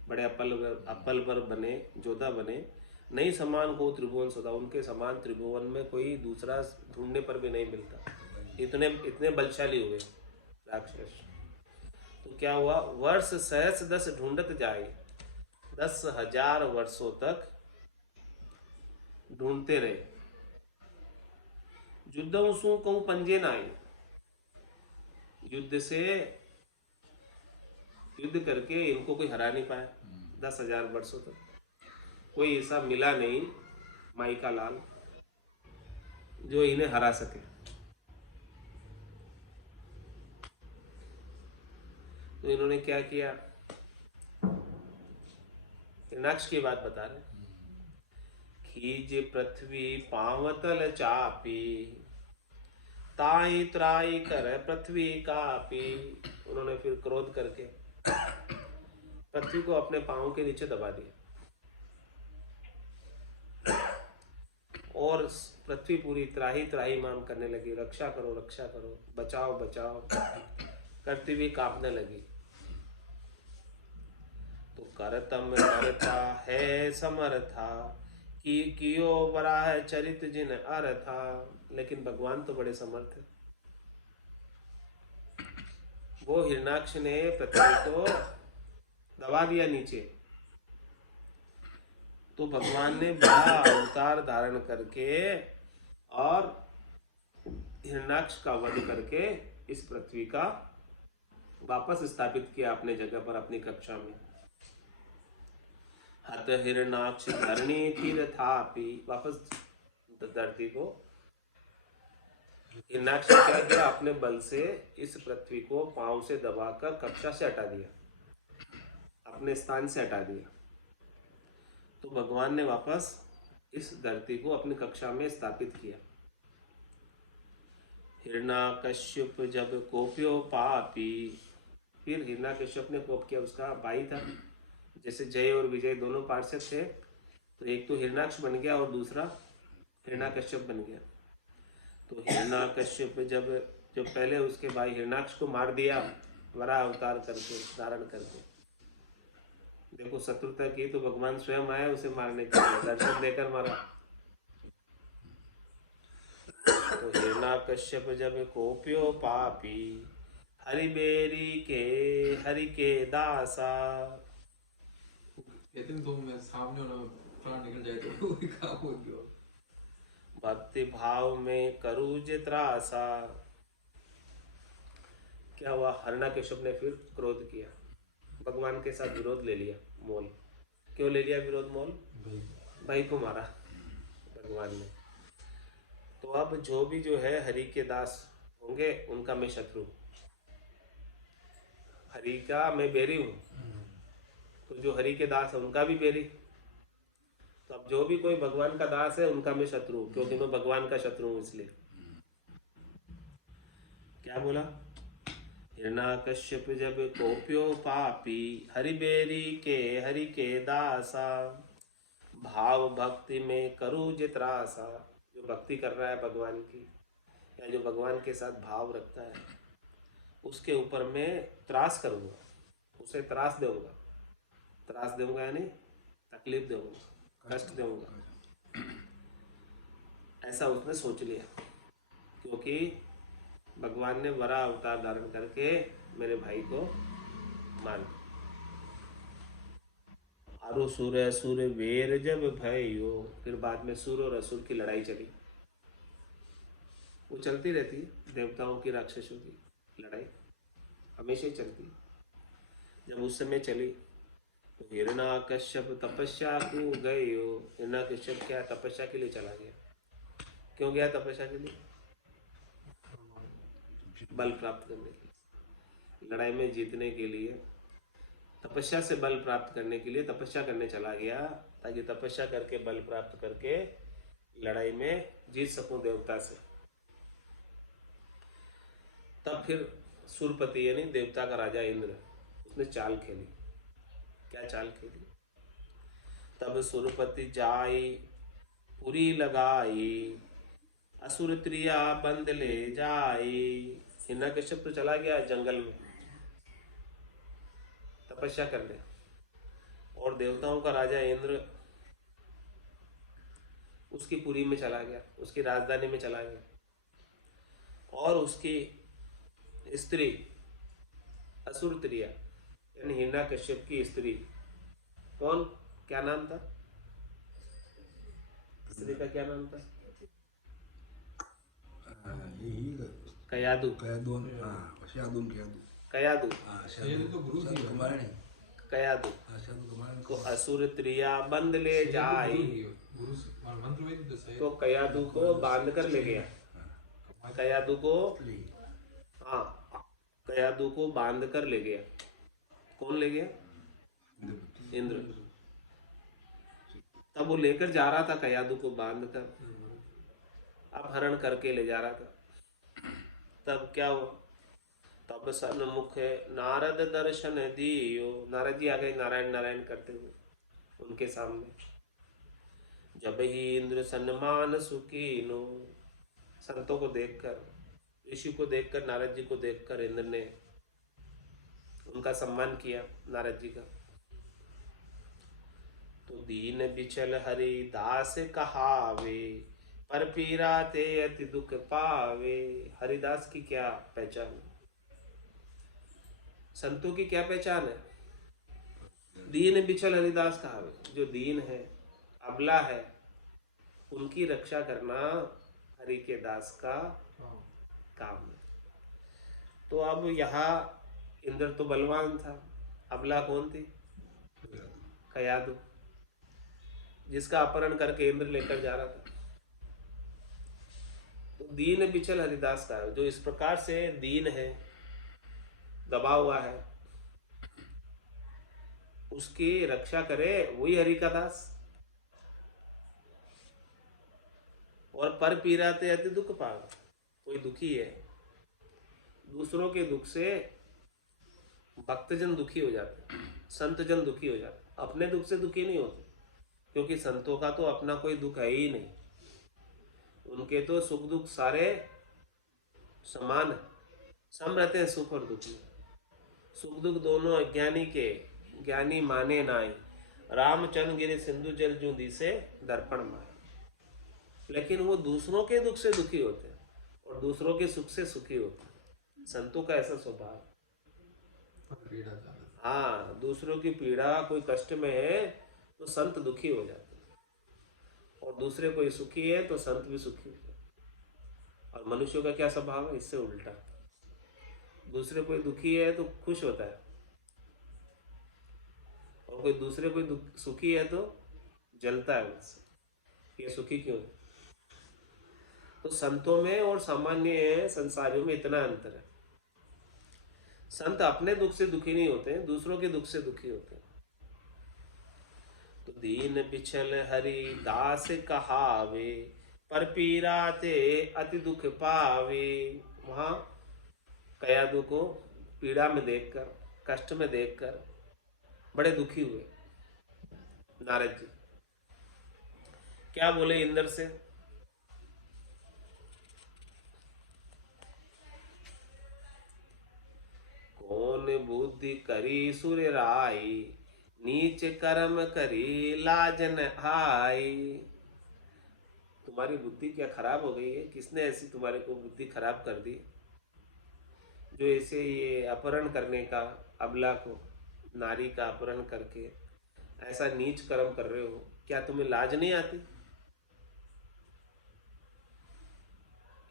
बड़े अपल पर बने, जोधा बने। नहीं समान को त्रिभुवन सोधा, उनके समान त्रिभुवन में कोई दूसरा ढूंढने पर भी नहीं मिलता, इतने बलशाली हुए राक्षस। तो क्या हुआ, वर्ष सहस दस ढूंढत जाए, 10,000 वर्षों तक ढूंढते रहे। युद्धों सु कहूं पंजे ना आए, युद्ध करके इनको कोई हरा नहीं पाया, 10,000 वर्षों तक कोई ऐसा मिला नहीं माई का लाल जो इन्हें हरा सके। तो इन्होंने क्या किया, हिरणाक्ष की बात बता रहे, खीज पृथ्वी पावतल चापी ताई त्राई कर पृथ्वी कापी। उन्होंने फिर क्रोध करके पृथ्वी को अपने पांव के नीचे दबा दिया और पृथ्वी पूरी त्राही त्राही माम करने लगी, रक्षा करो बचाओ बचाओ करती हुई कांपने लगी। तो करतम करता है समर्था कि कियो बराह चरित जिन अर्था। लेकिन भगवान तो बड़े समर्थ है। वो हिरणाक्ष ने पृथ्वी को दबा दिया नीचे, तो भगवान ने बड़ा अवतार धारण करके और हिरणाक्ष का वध करके इस पृथ्वी का वापस स्थापित किया अपने जगह पर, अपनी कक्षा में। हत हिरणाक्ष धरणी तीर थापी, वापस धरती को हिरणाक्ष ने क्या किया, अपने बल से इस पृथ्वी को पांव से दबाकर कक्षा से हटा दिया, अपने स्थान से हटा दिया। तो भगवान ने वापस इस धरती को अपनी कक्षा में स्थापित किया। हिरणाकश्यप जब कोप्यो पापी, फिर हिरणाकश्यप ने कोप किया, उसका भाई था, जैसे जय और विजय दोनों पार्षद थे, तो एक तो हिरणाक्ष बन गया और दूसरा हिरणाकश्यप बन गया। तो हिरणाकश्यप जब पहले उसके भाई हिरणाक्ष को मार दिया वराह अवतार करके, धारण करके, देखो शत्रुता की तो भगवान स्वयं आए उसे मारने के लिए, दर्शन देकर मारा। तो हिरणाकश्यप जब कोप्यो पापी हरि के दासा। लेकिन तो मैं सामने होना प्राण निकल जाए तो वही काम हो गया। भक्ति भाव में करू जित्रासा। क्या हुआ, हिरणाकश्यप ने फिर क्रोध किया, भगवान के साथ विरोध ले लिया मोल। क्यों ले लिया विरोध मोल? भाई को मारा भगवान ने। तो अब जो है हरि के दास होंगे उनका मैं शत्रु, हरि का मैं बैरी हूं, तो जो हरि के दास है उनका भी बैरी। तो अब जो भी कोई भगवान का दास है उनका मैं शत्रु, क्योंकि मैं भगवान का शत्रु हूं। इसलिए क्या बोला, हिरणाकश्यप जब कोप्यो पापी हरि के दासा। भाव भक्ति में करू जित्रासा। जो भक्ति कर रहा है भगवान की, या जो भगवान के साथ भाव रखता है, उसके ऊपर मैं त्रास करूंगा, उसे त्रास दूंगा यानी तकलीफ दूंगा, कष्ट दूंगा। ऐसा उसने सोच लिया, क्योंकि भगवान ने वराह अवतार धारण करके मेरे भाई को मार दिया। आरु सुर वीर जब भयो, फिर बाद में सुर और असुर की लड़ाई चली। वो चलती रहती है, देवताओं की राक्षसों की लड़ाई हमेशा ही चलती है। जब उस समय चली तो हिरणाकश्यप तपस्या को गए हो। हिरणाकश्यप क्या तपस्या के लिए चला गया। क्यों गया तपस्या के लिए? बल प्राप्त करने के लिए, लड़ाई में जीतने के लिए, तपस्या से बल प्राप्त करने के लिए तपस्या करने चला गया, ताकि तपस्या करके बल प्राप्त करके लड़ाई में जीत सकूं देवता से। तब फिर सुरपति यानी देवता का राजा इंद्र, उसने चाल खेली। क्या चाल खेली? तब सुरपति जाई पुरी लगाई असुर त्रिया बंद ले जाई। हिरणाकश्यप तो चला गया जंगल में तपस्या करने, और देवताओं का राजा इंद्र उसकी पुरी में चला गया, उसकी राजधानी में चला गया, और उसकी स्त्री असुर त्रिया यानी हिरणाकश्यप की स्त्री, कौन, क्या नाम था स्त्री का? क्या नाम था? कयादु। ये तो गुरु थी कुमारणी। कयादु संत को मान को असुर त्रिया बंद ले जाई। गुरु मंत्र में तो सही तो कयादु को बांध कर ले गया। कयादु को, हाँ, कयादु को बांध कर ले गया। कौन ले गया? इंद्र। तब वो लेकर जा रहा था कयादु को बांध कर, अपहरण करके ले जा रहा था। तब क्या हुआ? तब सन्मुख नारद दर्शन दियो। नारद जी आ गए नारायण नारायण करते हुए उनके सामने। जब ही इंद्र सम्मान सुकीनो। संतों को देखकर, ऋषि को देखकर, नारद जी को देखकर इंद्र ने उनका सम्मान किया, नारद जी का। तो दीन बिचल हरि दास कहावे, पर पीरा ते अति दुख पावे। हरिदास की क्या पहचान है? संतों की क्या पहचान है? दीन बिचल हरिदास कहावे। जो दीन है, अबला है, उनकी रक्षा करना हरि के दास का काम है। तो अब यहाँ इंद्र तो बलवान था, अबला कौन थी? कयादु, जिसका अपहरण करके इंद्र लेकर जा रहा था। तो दीन बिचल हरिदास का, जो इस प्रकार से दीन है, दबा हुआ है, उसकी रक्षा करे वही हरि का दास। और पर पीराते अति दुख पावे। कोई दुखी है, दूसरों के दुख से भक्तजन दुखी हो जाते हैं, संतजन दुखी हो जाते हैं, अपने दुख से दुखी नहीं होते, क्योंकि संतों का तो अपना कोई दुख है ही नहीं। उनके तो सुख दुख सारे समान है, सम रहते हैं सुख और दुख में। सुख दुख दोनों अज्ञानी के, ज्ञानी माने नाई। रामचंद्र गिरे सिंधु जल जू दिसे दर्पण माए। लेकिन वो दूसरों के दुख से दुखी होते हैं और दूसरों के सुख से सुखी होते हैं। संतों का ऐसा स्वभाव। हाँ, दूसरों की पीड़ा, कोई कष्ट में है तो संत दुखी हो जाते हैं, और दूसरे कोई सुखी है तो संत भी सुखी हो जाते हैं। और मनुष्यों का क्या स्वभाव है? इससे उल्टा। दूसरे कोई दुखी है तो खुश होता है, और कोई दूसरे कोई सुखी है तो जलता है उससे, ये सुखी क्यों है? तो संतों में और सामान्य संसारियों में इतना अंतर है। संत अपने दुख से दुखी नहीं होते हैं, दूसरों के दुख से दुखी होते हैं। तो दीन बिछल हरि दास कहावे, पर पीरा ते अति दुख पावे। वहां कयादु को पीड़ा में देखकर, कष्ट में देखकर बड़े दुखी हुए नारद जी। क्या बोले इंद्र से? कौन बुद्धि करी सुर राई, नीच कर्म करी लाजन आई। तुम्हारी बुद्धि क्या खराब हो गई है? किसने ऐसी तुम्हारे को बुद्धि खराब कर दी, जो ऐसे ये अपहरण करने का, अबला को, नारी का अपहरण करके ऐसा नीच कर्म कर रहे हो? क्या तुम्हें लाज नहीं आती?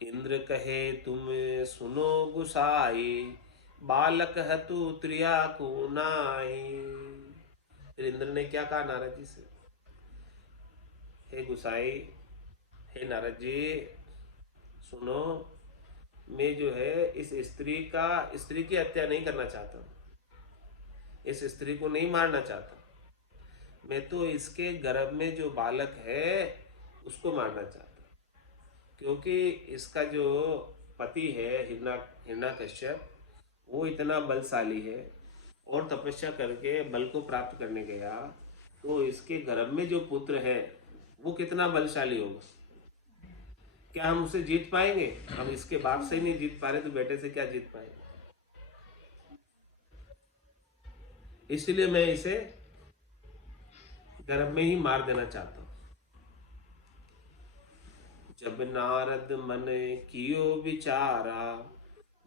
इंद्र कहे तुम सुनो गुसाई, बालक हतु त्रिया को नाई। फिर इंद्र ने क्या कहा नारद जी से? हे गुसाई, हे नारद जी, सुनो, मैं जो है इस स्त्री की हत्या नहीं करना चाहता, इस स्त्री को नहीं मारना चाहता। मैं तो इसके गर्भ में जो बालक है उसको मारना चाहता, क्योंकि इसका जो पति है हिरण्यकश्यप, वो इतना बलशाली है और तपस्या करके बल को प्राप्त करने गया, तो इसके गर्भ में जो पुत्र है वो कितना बलशाली होगा। क्या हम उसे जीत पाएंगे? हम इसके बाप से ही नहीं जीत पा रहे तो बेटे से क्या जीत पाएंगे? इसलिए मैं इसे गर्भ में ही मार देना चाहता हूं। जब नारद मन कियो विचारा,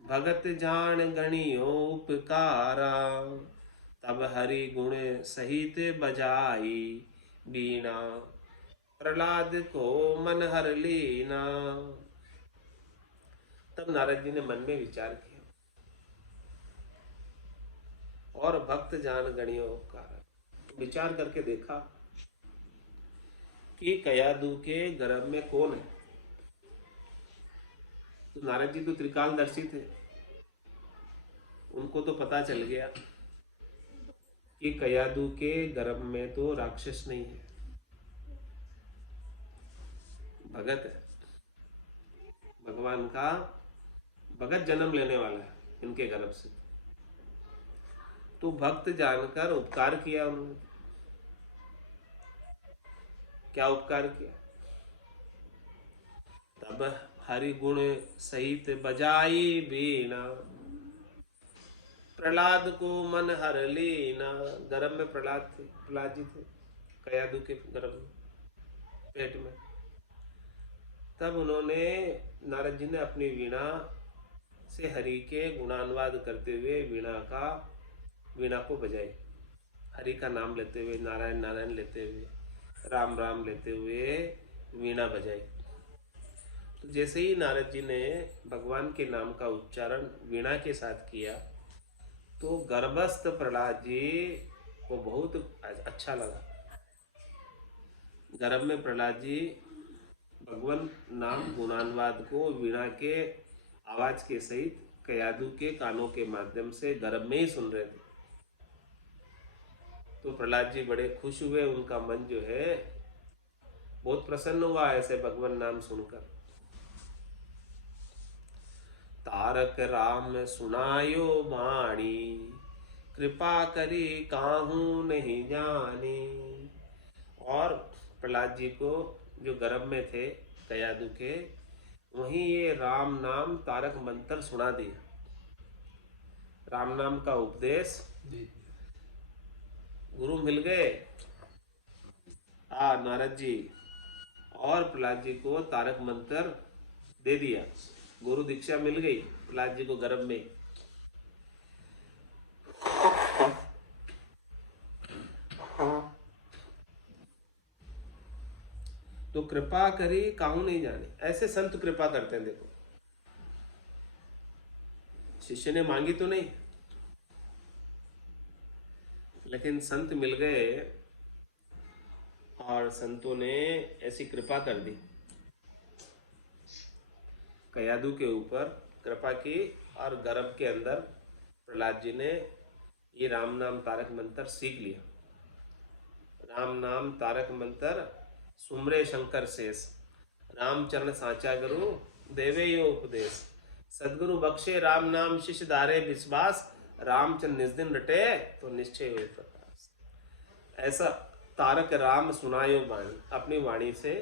भगत जान गणियो उपकारा। तब हरि गुण सहित बजाई, बीना प्रहलाद को मन हर लीना। तब नारद जी ने मन में विचार किया और भक्त जान गणियो उपकार। विचार करके देखा कि कयादू के गर्भ में कौन है। तो नारद जी तो त्रिकालदर्शी थे, उनको तो पता चल गया कि कयादू के गर्भ में तो राक्षस नहीं है, भगत है, भगवान का भगत जन्म लेने वाला है इनके गर्भ से। तो भक्त जानकर उपकार किया उन्होंने। क्या उपकार किया? तब हरि गुण सहित बजाई बीना, प्रहलाद को मन हर लीना। गर्भ में प्रहलाद थे, प्रहलाद जी थे कयादू के गर्भ में, पेट में। तब उन्होंने, नारद जी ने अपनी वीणा से हरि के गुणानुवाद करते हुए वीणा को बजाई। हरि का नाम लेते हुए, नारायण नारायण लेते हुए, राम राम लेते हुए वीणा बजाई। तो जैसे ही नारद जी ने भगवान के नाम का उच्चारण वीणा के साथ किया तो गर्भस्थ प्रहलाद जी को बहुत अच्छा लगा। गर्भ में प्रहलाद जी भगवान नाम गुणानुवाद को वीणा के आवाज के सहित कयादू के कानों के माध्यम से गर्भ में ही सुन रहे थे। तो प्रहलाद जी बड़े खुश हुए, उनका मन जो है बहुत प्रसन्न हुआ ऐसे भगवान नाम सुनकर। तारक राम सुनायो बाणी, कृपा करी काहू नहीं जानी। और प्रहलाद जी को जो गर्भ में थे कयादू के, वहीं ये राम नाम तारक मंत्र सुना दिया। राम नाम का उपदेश गुरु मिल गए नारद जी, और प्रहलाद जी को तारक मंत्र दे दिया। गुरु दीक्षा मिल गई प्रहलाद जी को गर्भ में। तो कृपा करी काहू नहीं जाने, ऐसे संत कृपा करते हैं। देखो, शिष्य ने मांगी तो नहीं, लेकिन संत मिल गए और संतों ने ऐसी कृपा कर दी, कयादू के ऊपर कृपा की। और गर्भ के अंदर प्रहलाद जी ने ये राम नाम तारक मंत्र सीख लिया। राम नाम तारक मंत्र सुमरे शंकर शेष, रामचरण साचा गुरु देवे यो उपदेश। सदगुरु बख्शे राम नाम शिष्य धारे विश्वास, रामचंद्र निज दिन रटे तो निश्चय हुए प्रकाश। ऐसा तारक राम सुनायो वाणी, अपनी वाणी से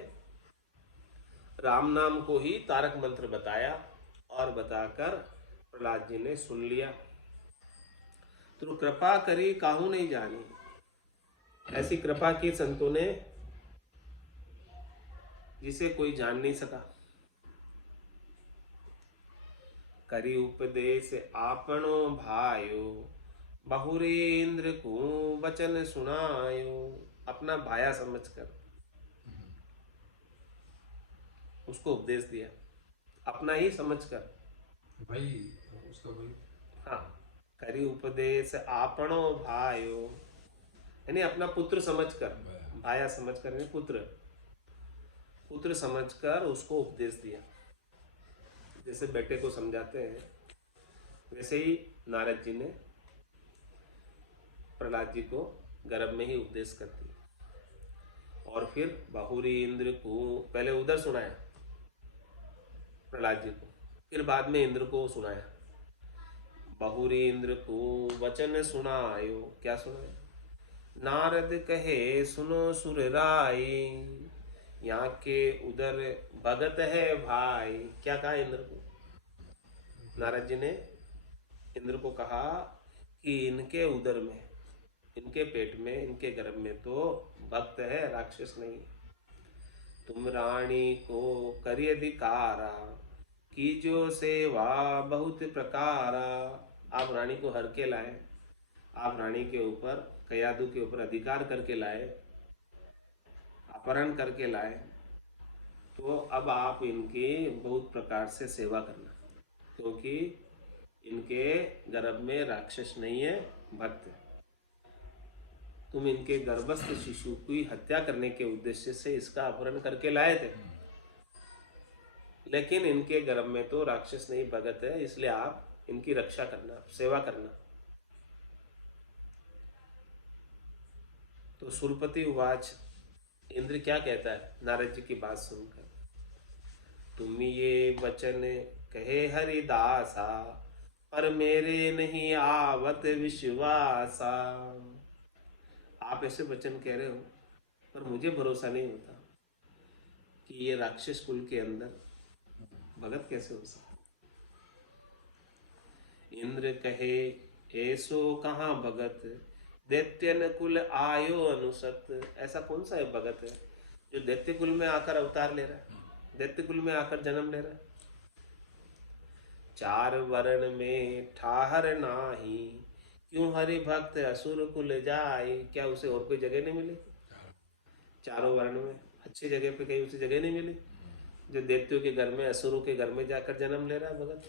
राम नाम को ही तारक मंत्र बताया और बताकर प्रहलाद जी ने सुन लिया। तो कृपा करी काहू नहीं जानी, ऐसी कृपा की संतों ने जिसे कोई जान नहीं सका। करी उपदेश आपनो भायो, बहुरेंद्र को वचन सुनायो। अपना भाया समझकर उसको उपदेश दिया, अपना ही समझकर भाई उसका भाई। हाँ, करी उपदेश आपनो भायो, यानी अपना पुत्र समझकर, भाया समझकर यानी पुत्र समझकर उसको उपदेश दिया। जैसे बेटे को समझाते हैं, वैसे ही नारद जी ने प्रहलाद जी को गर्भ में ही उपदेश कर दिया। और फिर बहुरी इंद्र को पहले उधर सुनाया प्रहलाद जी को, फिर बाद में इंद्र को सुनाया। बहुरी इंद्र को वचन सुनायो, क्या सुनाया? नारद कहे सुनो सुर राय, यहाँ के उधर भगत है भाई। क्या कहा इंद्र को? नारद जी ने इंद्र को कहा कि इनके उदर में, इनके पेट में, इनके गर्भ में तो भक्त है, राक्षस नहीं। तुम रानी को करिय अधिकारा, कीजो सेवा बहुत प्रकारा। आप रानी को हर के लाए, आप रानी के ऊपर, कयादू के ऊपर अधिकार करके लाए, अपहरण करके लाए। तो अब आप इनकी बहुत प्रकार से सेवा करना, क्योंकि इनके गर्भ में राक्षस नहीं है, भक्त, तुम इनके गर्भस्थ शिशु की हत्या करने के उद्देश्य से इसका अपहरण करके लाए थे, लेकिन इनके गर्भ में तो राक्षस नहीं भगत है, इसलिए आप इनकी रक्षा करना, सेवा करना। तो सुरपति उवाच, इंद्र क्या कहता है नारद जी की बात सुनकर, तुम ये वचन कहे हरिदासा, पर मेरे नहीं आवत विश्वासा। आप ऐसे वचन कह रहे हो, पर मुझे भरोसा नहीं होता कि ये राक्षस कुल के अंदर भगत कैसे हो सकता। इंद्र कहे ऐसो कहाँ भगत, दैत्यन कुल आयो अनुसत। ऐसा कौन सा है भगत है जो दैत्य कुल में आकर अवतार ले रहा है, दैत्य कुल में आकर जन्म ले रहा है। चार वर्ण में ठाहर नाही, क्यों हरि भक्त असुर कुल जाए। क्या उसे और कोई जगह नहीं मिली? चारों वर्ण में अच्छी जगह पे कहीं उसे जगह नहीं मिली जो दैत्यों के घर में, असुरों के घर में जाकर जन्म ले रहा है भगत।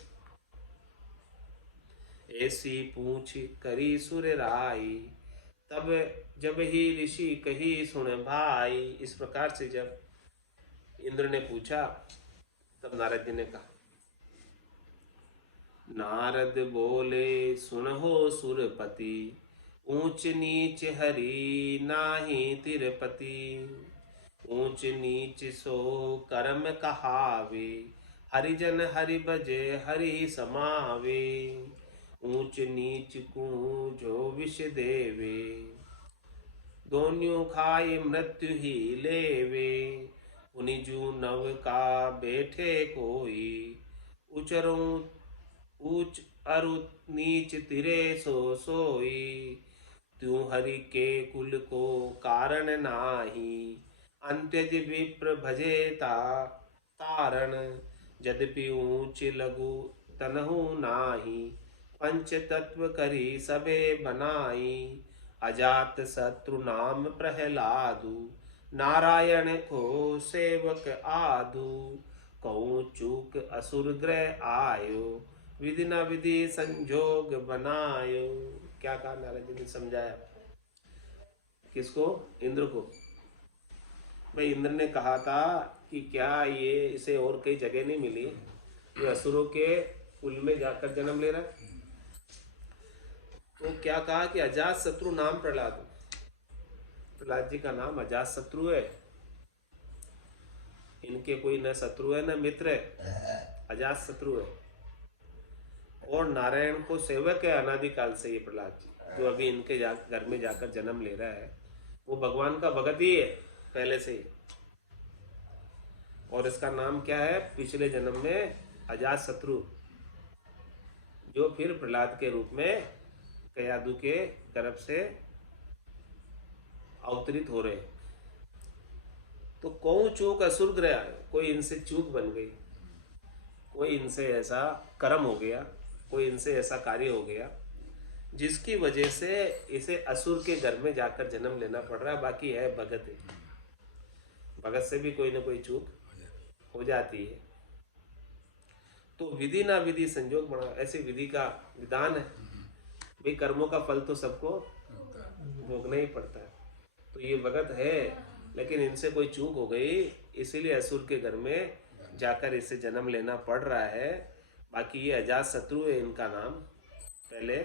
ऐसी पूछ करी सुर राई, तब जब ही ऋषि कही सुन भाई। इस प्रकार से जब इंद्र ने पूछा तब नारद जी ने कहा, नारद बोले सुनहो सुरपति, ऊंच नीच हरि नाही तिरपति। ऊंच नीच सो कर्म कहावे, हरिजन हरि भजे हरि समावे। ऊंच नीच को जो विष देवे, दोन्यों खाए मृत्यु ही लेवे। उनिजू नव का बैठे कोई, उचरों ऊंच अरु नीच तिरे सो सोई। त्यों हरि के कुल को कारण नाही, अंत्यज विप्र भजेता तारण। यद्यपि ऊंच लघु तनहु नाही, पंच तत्व करी सबे बनाई। अजात शत्रु नाम प्रहलादु, नारायण को सेवक आदु। कहूँ चूक असुर ग्रह आयो, विधि न विधि संजोग बनायो। क्या कहा नारद जी ने समझाया किसको? इंद्र को। भाई इंद्र ने कहा था कि क्या ये इसे और कई जगह नहीं मिली जो असुरों के कुल में जाकर जन्म ले रहा है। तो क्या कहा कि अजात शत्रु नाम प्रहलाद। प्रहलाद जी का नाम अजात शत्रु है। इनके कोई न शत्रु है न मित्र है, अजात शत्रु है। और नारायण को सेवक है अनादिकाल से। ये प्रहलाद जी जो अभी इनके घर में जाकर जन्म ले रहा है वो भगवान का भगत ही है पहले से ही। और इसका नाम क्या है? पिछले जन्म में अजात शत्रु, जो फिर प्रहलाद के रूप में कयादु के गर्भ से अवतरित हो रहे। तो कौन चूक असुर ग्रह, कोई इनसे चूक बन गई, कोई इनसे ऐसा कर्म हो गया, कोई इनसे ऐसा कार्य हो गया जिसकी वजह से इसे असुर के घर में जाकर जन्म लेना पड़ रहा है। बाकी है भगत है, भगत से भी कोई ना कोई चूक हो जाती है। तो विधि ना विधि संजोग बना, ऐसे विधि का विधान है भाई, कर्मों का फल तो सबको भोगना ही पड़ता है। तो ये भगत है लेकिन इनसे कोई चूक हो गई, इसीलिए असुर के घर में जाकर इसे जन्म लेना पड़ रहा है। बाकी ये अजात शत्रु है इनका नाम पहले,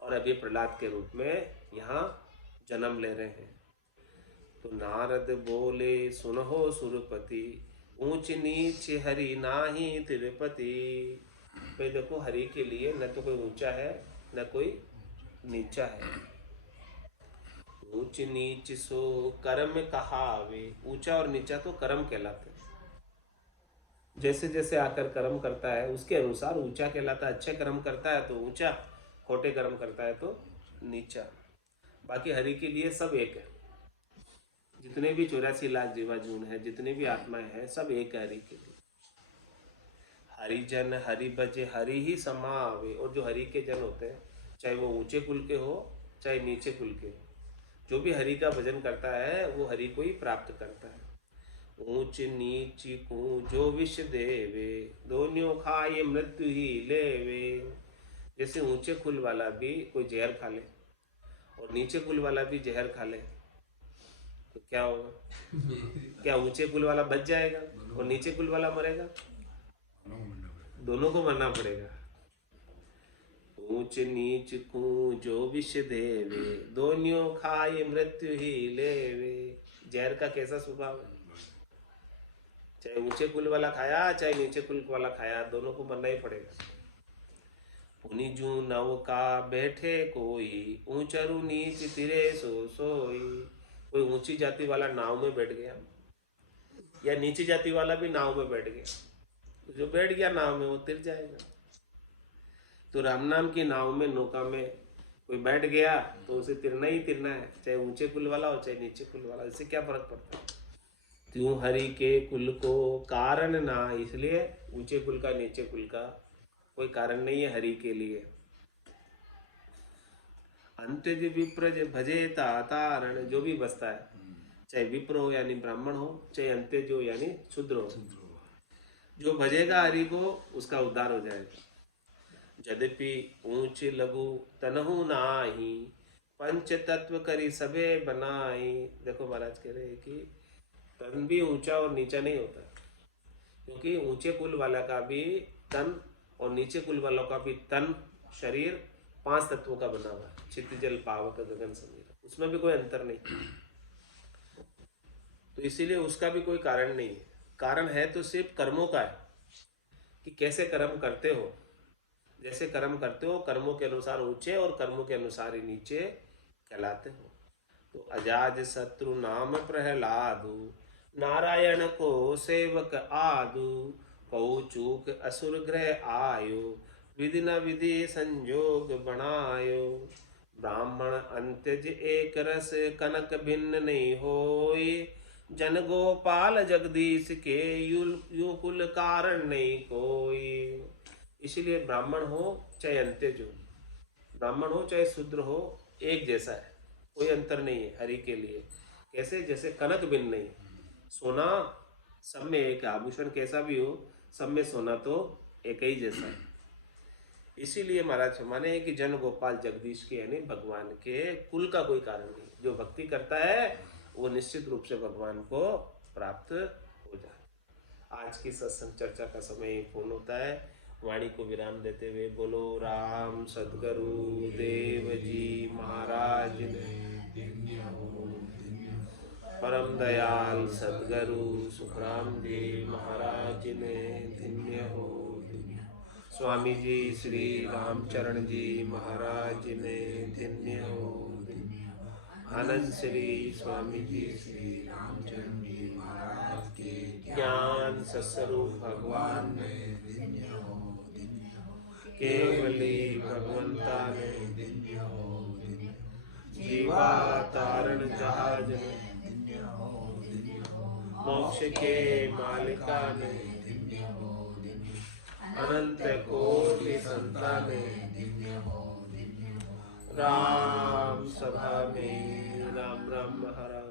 और अभी प्रहलाद के रूप में यहाँ जन्म ले रहे हैं। तो नारद बोले सुनहो सुरपति, ऊंच नीच हरि नाही तिरुपति। भाई देखो, हरि के लिए न तो कोई ऊंचा है न कोई नीचा है। ऊंच नीच सो कर्म कहावे। ऊंचा और नीचा तो कर्म कहलाते हैं। जैसे जैसे आकर कर्म करता है उसके अनुसार ऊंचा कहलाता है। अच्छे कर्म करता है तो ऊंचा, खोटे कर्म करता है तो नीचा। बाकी हरि के लिए सब एक है। जितने भी 84 लाख जीवाजून है, जितने भी आत्माएं हैं, सब एक है हरि के लिए। हरिजन हरि भजे हरि ही समावे। और जो हरि के जन होते हैं, चाहे वो ऊंचे कुल के हो चाहे नीचे कुल के हो, जो भी हरि का भजन करता है वो हरि को ही प्राप्त करता है। ऊंच नीच को जो विष देवे, दोनों खाए मृत्यु ही लेवे। जैसे ऊंचे कुल वाला भी कोई जहर खा ले और नीचे कुल वाला भी जहर खा ले तो क्या होगा? क्या ऊंचे कुल वाला बच जाएगा और नीचे कुल वाला मरेगा? दोनों को मरना पड़ेगा। ऊंच नीच को जो विष देवे, दोनियों खाए मृत्यु ही लेवे। जहर का कैसा स्वभाव है? चाहे ऊंचे कुल वाला खाया चाहे नीचे कुल वाला खाया, दोनों को मरना ही पड़ेगा। पुनि जू नव का बैठे कोई, ऊंचरु नीच तिरे सो सोई। कोई ऊंची जाति वाला नाव में बैठ गया या नीची जाति वाला भी नाव में बैठ गया, तो जो बैठ गया नाव में वो तिर जाएगा। तो राम नाम की नाव में, नौका में कोई बैठ गया तो उसे तिरना ही तिरना है, चाहे ऊंचे कुल वाला हो चाहे नीचे कुल वाला। इससे क्या फर्क पड़ता है? त्यों हरि के कुल को कारण ना, इसलिए ऊंचे कुल का नीचे कुल का कोई कारण नहीं है हरि के लिए। अंत्यज विप्रज भजे तारण, जो भी बसता है, चाहे विप्र हो यानी ब्राह्मण हो, चाहे अंत्यज हो यानी शूद्र हो, जो भजेगा हरि को उसका उद्धार हो जाएगा। यद्यपि ऊंच लघु तनहु नाही, पंच तत्व करी सबे बनाई। देखो महाराज कह रहे हैं कि तन भी ऊंचा और नीचा नहीं होता, क्योंकि ऊंचे कुल वाला का भी तन और नीचे कुल वालों का भी तन, शरीर 5 तत्वों का बना हुआ है। चित्त जल पावक गगन समीर, उसमें भी कोई अंतर नहीं। तो इसीलिए उसका भी कोई कारण नहीं है। कारण है तो सिर्फ कर्मों का है कि कैसे कर्म करते हो। जैसे कर्म करते हो कर्मों के अनुसार ऊंचे और कर्मों के अनुसार ही नीचे कहलाते हो। तो अजाज शत्रु नाम प्रहलादु, नारायण को सेवक आदु। कऊ चूक असुर ग्रह आयो, विधि न विधि संजोग बनायो। ब्राह्मण अंत्यज एक रस, कनक भिन्न नहीं होय। जन गोपाल जगदीश के, यू कुल कारण नहीं कोई। इसीलिए ब्राह्मण हो चाहे अंत्यज हो, ब्राह्मण हो चाहे शूद्र हो, एक जैसा है, कोई अंतर नहीं है हरि के लिए। कैसे? जैसे कनक भिन्न नहीं, सोना सब में एक, आभूषण कैसा भी हो सब में सोना तो एक ही जैसा है। इसीलिए महाराज माने है कि जन गोपाल जगदीश के यानी भगवान के कुल का कोई कारण नहीं। जो भक्ति करता है वो निश्चित रूप से भगवान को प्राप्त हो जाता है। आज की सत्संग चर्चा का समय पूर्ण होता है। वाणी को विराम देते हुए बोलो राम सद्गुरु देव जी महाराज ने, परम दयाल सद्गुरु सुखराम जी महाराज ने धन्य हो। स्वामी जी श्री रामचरण जी महाराज ने धन्य हो। आनंद श्री स्वामी जी श्री रामचरण जी महाराज के ज्ञान सस्वरूप भगवान ने धन्य हो। केवली भगवंता ने धन्य हो। जीवा तारण जहाज ने धन्य हो। मोक्ष के मालिका ने धन्य हो। अनंत कोटि संताने धन्य हो। राम सभा में राम राम महाराज।